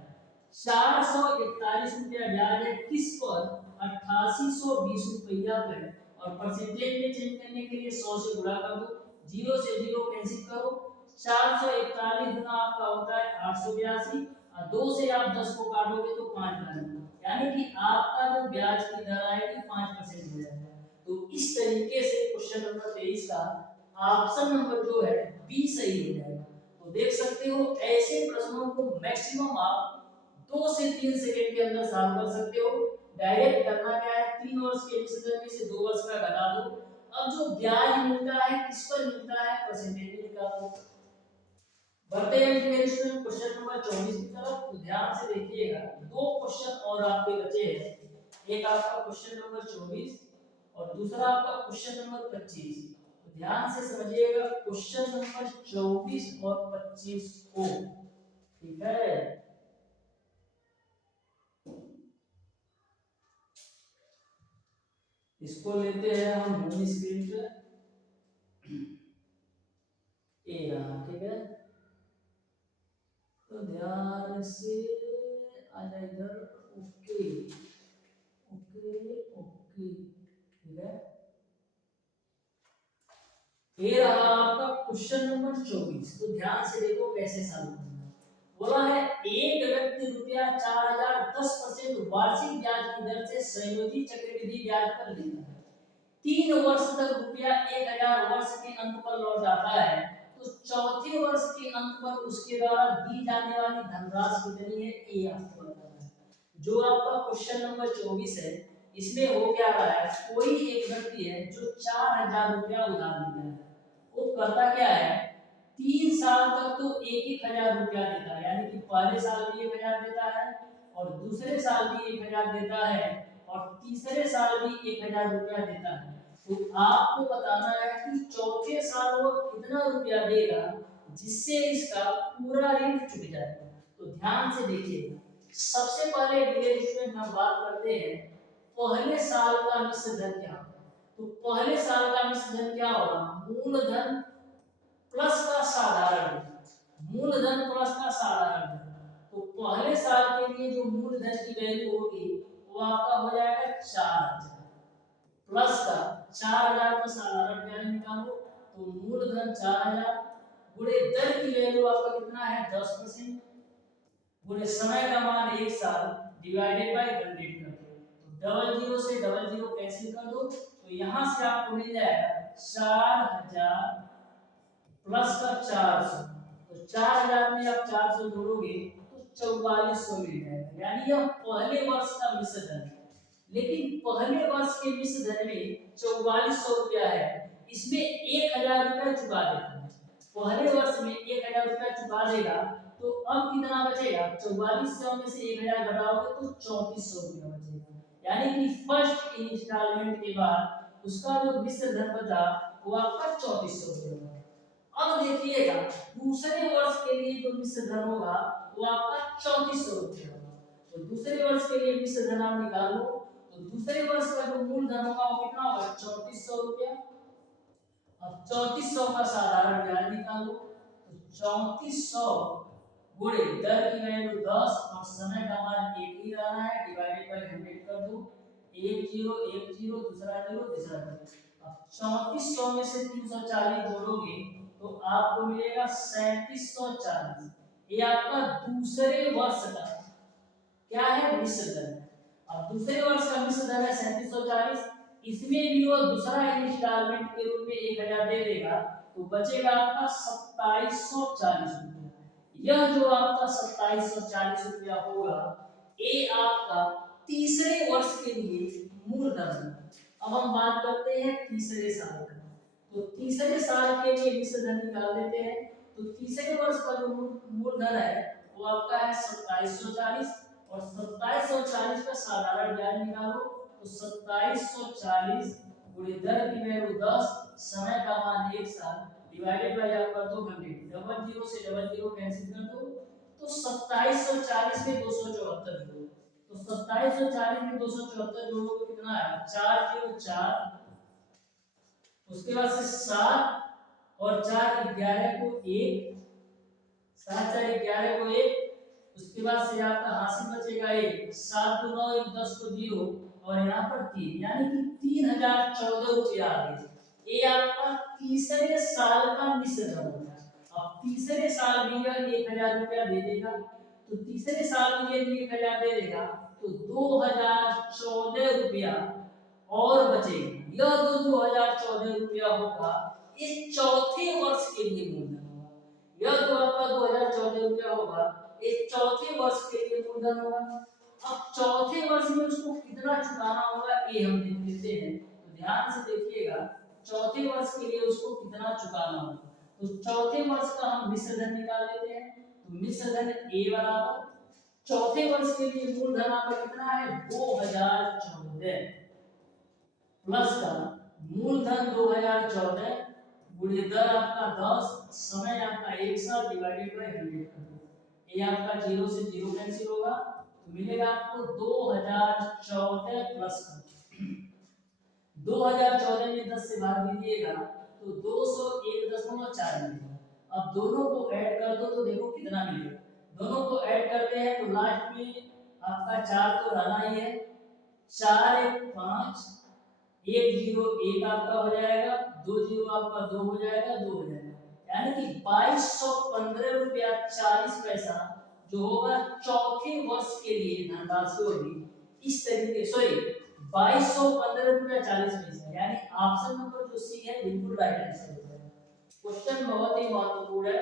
441 रुपया ब्याज है किस पर, 8820 रुपया पर। और परसेंटेज में चेंज करने के लिए 100 से गुणा कर दो, 0 से 0 कैंसिल करो, 441 गुना आपका होता है 882 और 2 से आप 10 को काटोगे तो 5 बनेगा, यानी कि आपका जो ब्याज की दर आएगी 5% हो जाएगा। तो इस तरीके से क्वेश्चन नंबर 23 का ऑप्शन नंबर जो है बी सही हो जाएगा। तो देख सकते हो ऐसे प्रश्नों को मैक्सिमम आप 2 से 3 सेकंड के अंदर सॉल्व कर सकते हो। डायरेक्ट करना क्या है, 3 वर्ष के विसर्जन में से 2 वर्ष का घटा दो। अब जो ब्याज मिलता है किस पर मिलता है, परसेंटेज में निकाल दो। बढ़ते हैं मेरे स्टूडेंट क्वेश्चन नंबर 24 की तरफ। तो ध्यान से देखिएगा, दो क्वेश्चन और आपके बचे हैं। एक आपका क्वेश्चन नंबर 24 और दूसरा आपका क्वेश्चन नंबर 25। तो ध्यान से समझिएगा क्वेश्चन नंबर 24 और 25 को, ठीक है। इसको लेते हैं हम होम स्क्रीन पे, ए रहा, ठीक है। तो ध्यान से आ जाए इधर, ओके ओके ओके, ठीक है। ये रहा आपका क्वेश्चन नंबर 24। तो ध्यान से देखो कैसे सॉल्व करना है। बोला है एक व्यक्ति रुपया 4000 10% वार्षिक ब्याज की दर से संयोजी चक्रवृद्धि ब्याज पर लेता है। 3 वर्ष तक रुपया 1000 वर्ष के अंत पर लौट आता है, तो चौथे वर्ष के अंत पर उसके द्वारा दी जाने वाली धनराशि कितनी है, ये आपको बताना है। जो आपका क्वेश्चन नंबर 24 है, इसमें हो क्या रहा है, कोई एक व्यक्ति है जो 4000 रुपया उधार लिया है। वो करता क्या है, 3 साल तक तो 1000 रुपया देता है, यानी कि पहले साल भी 1000 देता है और दूसरे साल भी 1000 देता है और तीसरे साल भी 1000 रुपया देता है। तो आपको बताना है कि चौथे साल वो कितना रुपया देगा जिससे इसका पूरा ऋण चुक जाए। तो ध्यान से देखिएगा, सबसे पहले डियर स्टूडेंट हम बात करते हैं पहले साल का मिश्र धन क्या होगा। तो पहले साल का मिश्र धन क्या होगा, मूलधन प्लस का साधारण धन, मूलधन प्लस का साधारण धन। तो पहले साल के लिए जो मूलधन की वैल्यू होगी वो आपका हो जाएगा 4000 प्लस का 4000 का साधारण ब्याज निकालो। तो मूलधन 4000 गुणे दर की वैल्यू आपका कितना है 10% गुणे समय का मान 1 साल डिवाइडेड बाय 100 कर दो। तो डबल जीरो से डबल जीरो कैंसिल कर दो। तो यहां से आपको मिल जाएगा 4000 प्लस का 400। तो 4000 में आप 400 जोड़ोगे तो 4400 मिल जाएगा, यानी यह पहले वर्ष का मिश्र धन है। लेकिन पहले वर्ष के मिश्र धन में 4400 रुपया है, इसमें 1000 रुपया चुका देता है। पहले वर्ष में 1000 रुपया चुका देगा, तो अब कितना बचेगा, 4400 में से 1000 घटाओगे तो 3400 रुपया बचेगा, यानी कि फर्स्ट इंस्टॉलमेंट के बाद उसका जो मिश्र धन बचा वो आपका 3400 रुपया बचा। अब देखिएगा दूसरे वर्ष के लिए जो मिश्र धन होगा वो आपका 3400 रुपया होगा। तो दूसरे वर्ष के लिए मिश्र धन आप निकालो, तो दूसरे वर्ष का जो मूलधन होगा वो कितना होगा 3400 रुपया। अब 3400 का साधारण ब्याज निकालो, तो 3400 गुणे दर की वैल्यू 10 और समय का मान 1 ही रहना है, डिवाइडेड बाय 100 कर दो। 1 0 1 0 दूसरा 0 तीसरा 0। अब 3400 में से 340 जोड़ोगे तो आपको मिलेगा 3740। ये आपका दूसरे वर्ष का क्या है, मिश्र धन है। अब दूसरे वर्ष का मिश्र धन है 3740, इसमें भी वो दूसरा इंस्टॉलमेंट के रूप में 1000 दे देगा, तो बचेगा आपका 2740 रुपया। यह जो आपका 2740 रुपया होगा ये आपका तीसरे वर्ष के लिए मूलधन है। अब हम बात करते हैं तीसरे साल का। तो तीसरे साल के लिए मिश्र धन निकाल लेते हैं। तो तीसरे वर्ष का जो मूलधन है वो आपका है 2740 और 2740 का साधारण ब्याज निकालो। तो 2740 गुणे दर की वैल्यू 10, समय का मान 1 साल, डिवाइडेड बाय आप कर दो 100। डबल जीरो से डबल जीरो कैंसिल कर दो। तो 2740 में 274 जोड़ो। तो 2740 में 274 जोड़ो तो कितना है 404। उसके बाद से 7 और 4 11 को 1, 7 4 11 को 1। उसके बाद से आपका हासिल बचेगा 1, 7 2 9 1 10 को 0 और यहाँ पर 3, यानी कि 3014 रुपया आ गए। ये आपका तीसरे साल का मिश्र धन होगा। अब तीसरे साल भी यह 1000 रुपया दे देगा, तो तीसरे साल में यदि 1000 दे देगा तो 2014 रुपया और बचेगा। यह जो 2014 रुपया होगा इस चौथे वर्ष के लिए मूलधन होगा। यह तो आपका 2014 रुपया होगा। एक चौथे वर्ष के लिए मूलधन होगा। अब चौथे वर्ष में उसको कितना चुकाना होगा ये हम देख लेते हैं। तो ध्यान से देखिएगा, चौथे वर्ष के लिए उसको कितना चुकाना होगा। तो चौथे वर्ष का हम मिश्र धन निकाल लेते हैं। तो मिश्र धन ए बराबर चौथे वर्ष के लिए मूलधन आपका कितना है 2014 प्लस का मूलधन 2014 गुणे दर आपका 10, समय आपका 1 साल डिवाइडेड बाय 100 कर दो। ये आपका 0 से 0 कैंसिल होगा तो मिलेगा आपको 2014 प्लस 2014 में 10 से भाग दीजिएगा तो 201.4 मिलेगा। अब दोनों को ऐड कर दो तो देखो कितना मिलेगा। दोनों को ऐड करते हैं तो लास्ट में आपका 4 तो रहना ही है, 4 1 5, 1 0 1 आपका हो जाएगा, 2 0 आपका 2 हो जाएगा, 2 हो जाएगा, यानी कि 2215 रुपया 40 पैसा जो होगा चौथे वर्ष के लिए धनराशि होगी। इस तरीके सॉरी 2215 रुपया 40 पैसा, यानी ऑप्शन नंबर जो सी है बिल्कुल राइट आंसर हो जाएगा। क्वेश्चन बहुत ही महत्वपूर्ण है,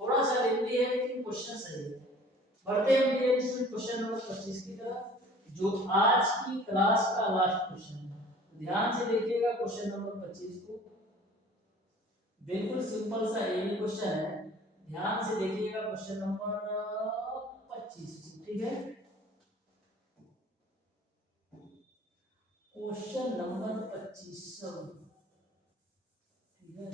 थोड़ा सा लेंदी है लेकिन क्वेश्चन सही है। बढ़ते हैं डियर क्वेश्चन नंबर 25 की तरफ, जो आज की क्लास का लास्ट क्वेश्चन है। ध्यान से देखिएगा क्वेश्चन नंबर 25 को, बिल्कुल सिंपल सा ये भी क्वेश्चन है। ध्यान से देखिएगा क्वेश्चन नंबर 25, ठीक है। क्वेश्चन नंबर 25, ठीक है।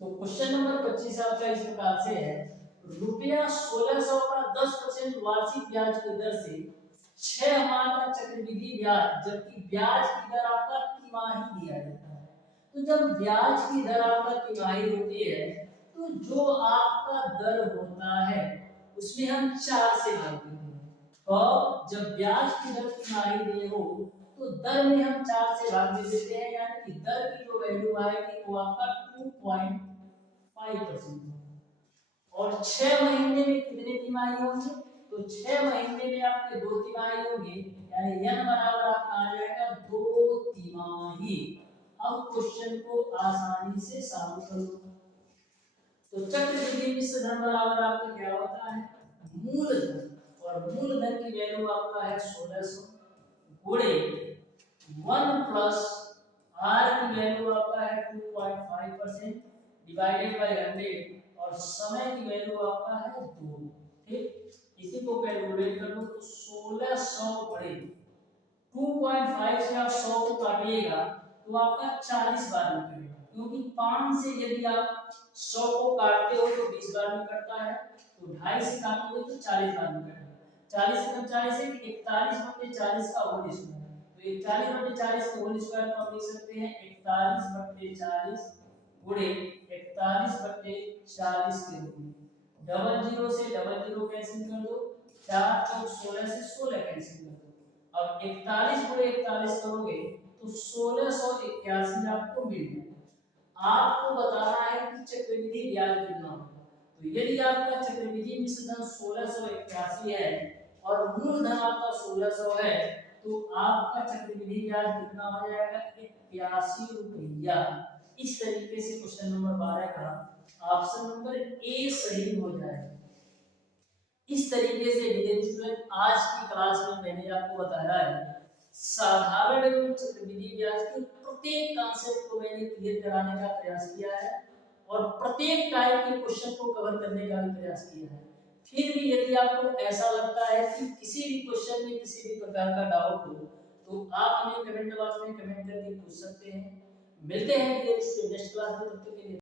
तो क्वेश्चन नंबर 25 आपका इस प्रकार से है, रुपया 1600 का 10% वार्षिक ब्याज की दर से 6 माह का चक्रवृद्धि ब्याज, जबकि ब्याज की दर आपका तिमाही दिया जाता है। तो जब ब्याज की दर आपका तिमाही होती है तो जो आपका दर होता है उसमें हम 4 से भाग देते हैं। और जब ब्याज की दर तिमाही दे हो तो दर में हम 4 से भाग दे देते हैं, यानी कि दर की जो वैल्यू आएगी वो आपका 2.5% और 6 महीने में कितने तिमाही होंगे, तो 6 महीने में आपके 2 तिमाही होंगे, यानी n बराबर आपका आ जाएगा 2 तिमाही। अब क्वेश्चन को आसानी से सॉल्व करो। तो चक्रवृद्धि मिश्र धन बराबर आपका क्या होता है मूलधन, और मूलधन की वैल्यू आपका है 1600 गुणे 1 प्लस r की वैल्यू आपका है 2.5% डिवाइडेड बाय 100 और समय की वैल्यू आपका है 2, ठीक। इसी को कैलकुलेट कर लो तो 1600 बड़े 2.5 से आप 100 को काटिएगा तो आपका 40 बार में कटेगा, क्योंकि 5 से यदि आप 100 को काटते हो तो 20 बार में कटता है, तो 2.5 से काटोगे तो 40 बार में कटेगा। 40 से 40 से 41/40 का होल स्क्वायर, तो 41/40 का होल स्क्वायर को आप लिख सकते हैं 41/40 गुणे 41/40 के रूप में। डबल जीरो से डबल जीरो कैंसिल कर दो, 4 चौक 16 से 16 कैंसिल कर दो। अब 41 गुणे 41 करोगे तो 1681 आपको मिल जाएगा। आपको बताना है कि चक्रवृद्धि ब्याज कितना होगा। तो यदि आपका चक्रवृद्धि मिश्र धन 1681 है और मूलधन आपका 1600 है तो आपका चक्रवृद्धि ब्याज कितना हो जाएगा 81 रुपया। इस तरीके से क्वेश्चन नंबर 12 का ऑप्शन नंबर ए सही हो जाएगा। इस तरीके से डियर स्टूडेंट आज की क्लास में मैंने आपको बताया है साधारण एवं चक्रवृद्धि ब्याज के प्रत्येक कॉन्सेप्ट को मैंने क्लियर कराने का प्रयास किया है और प्रत्येक टाइप के क्वेश्चन को कवर करने का भी प्रयास किया है। फिर भी यदि आपको ऐसा लगता है कि किसी भी क्वेश्चन में किसी भी प्रकार का डाउट हो तो आप हमें कमेंट बॉक्स में कमेंट करके पूछ सकते हैं। मिलते हैं डियर स्टूडेंट नेक्स्ट क्लास में, तब तक के लिए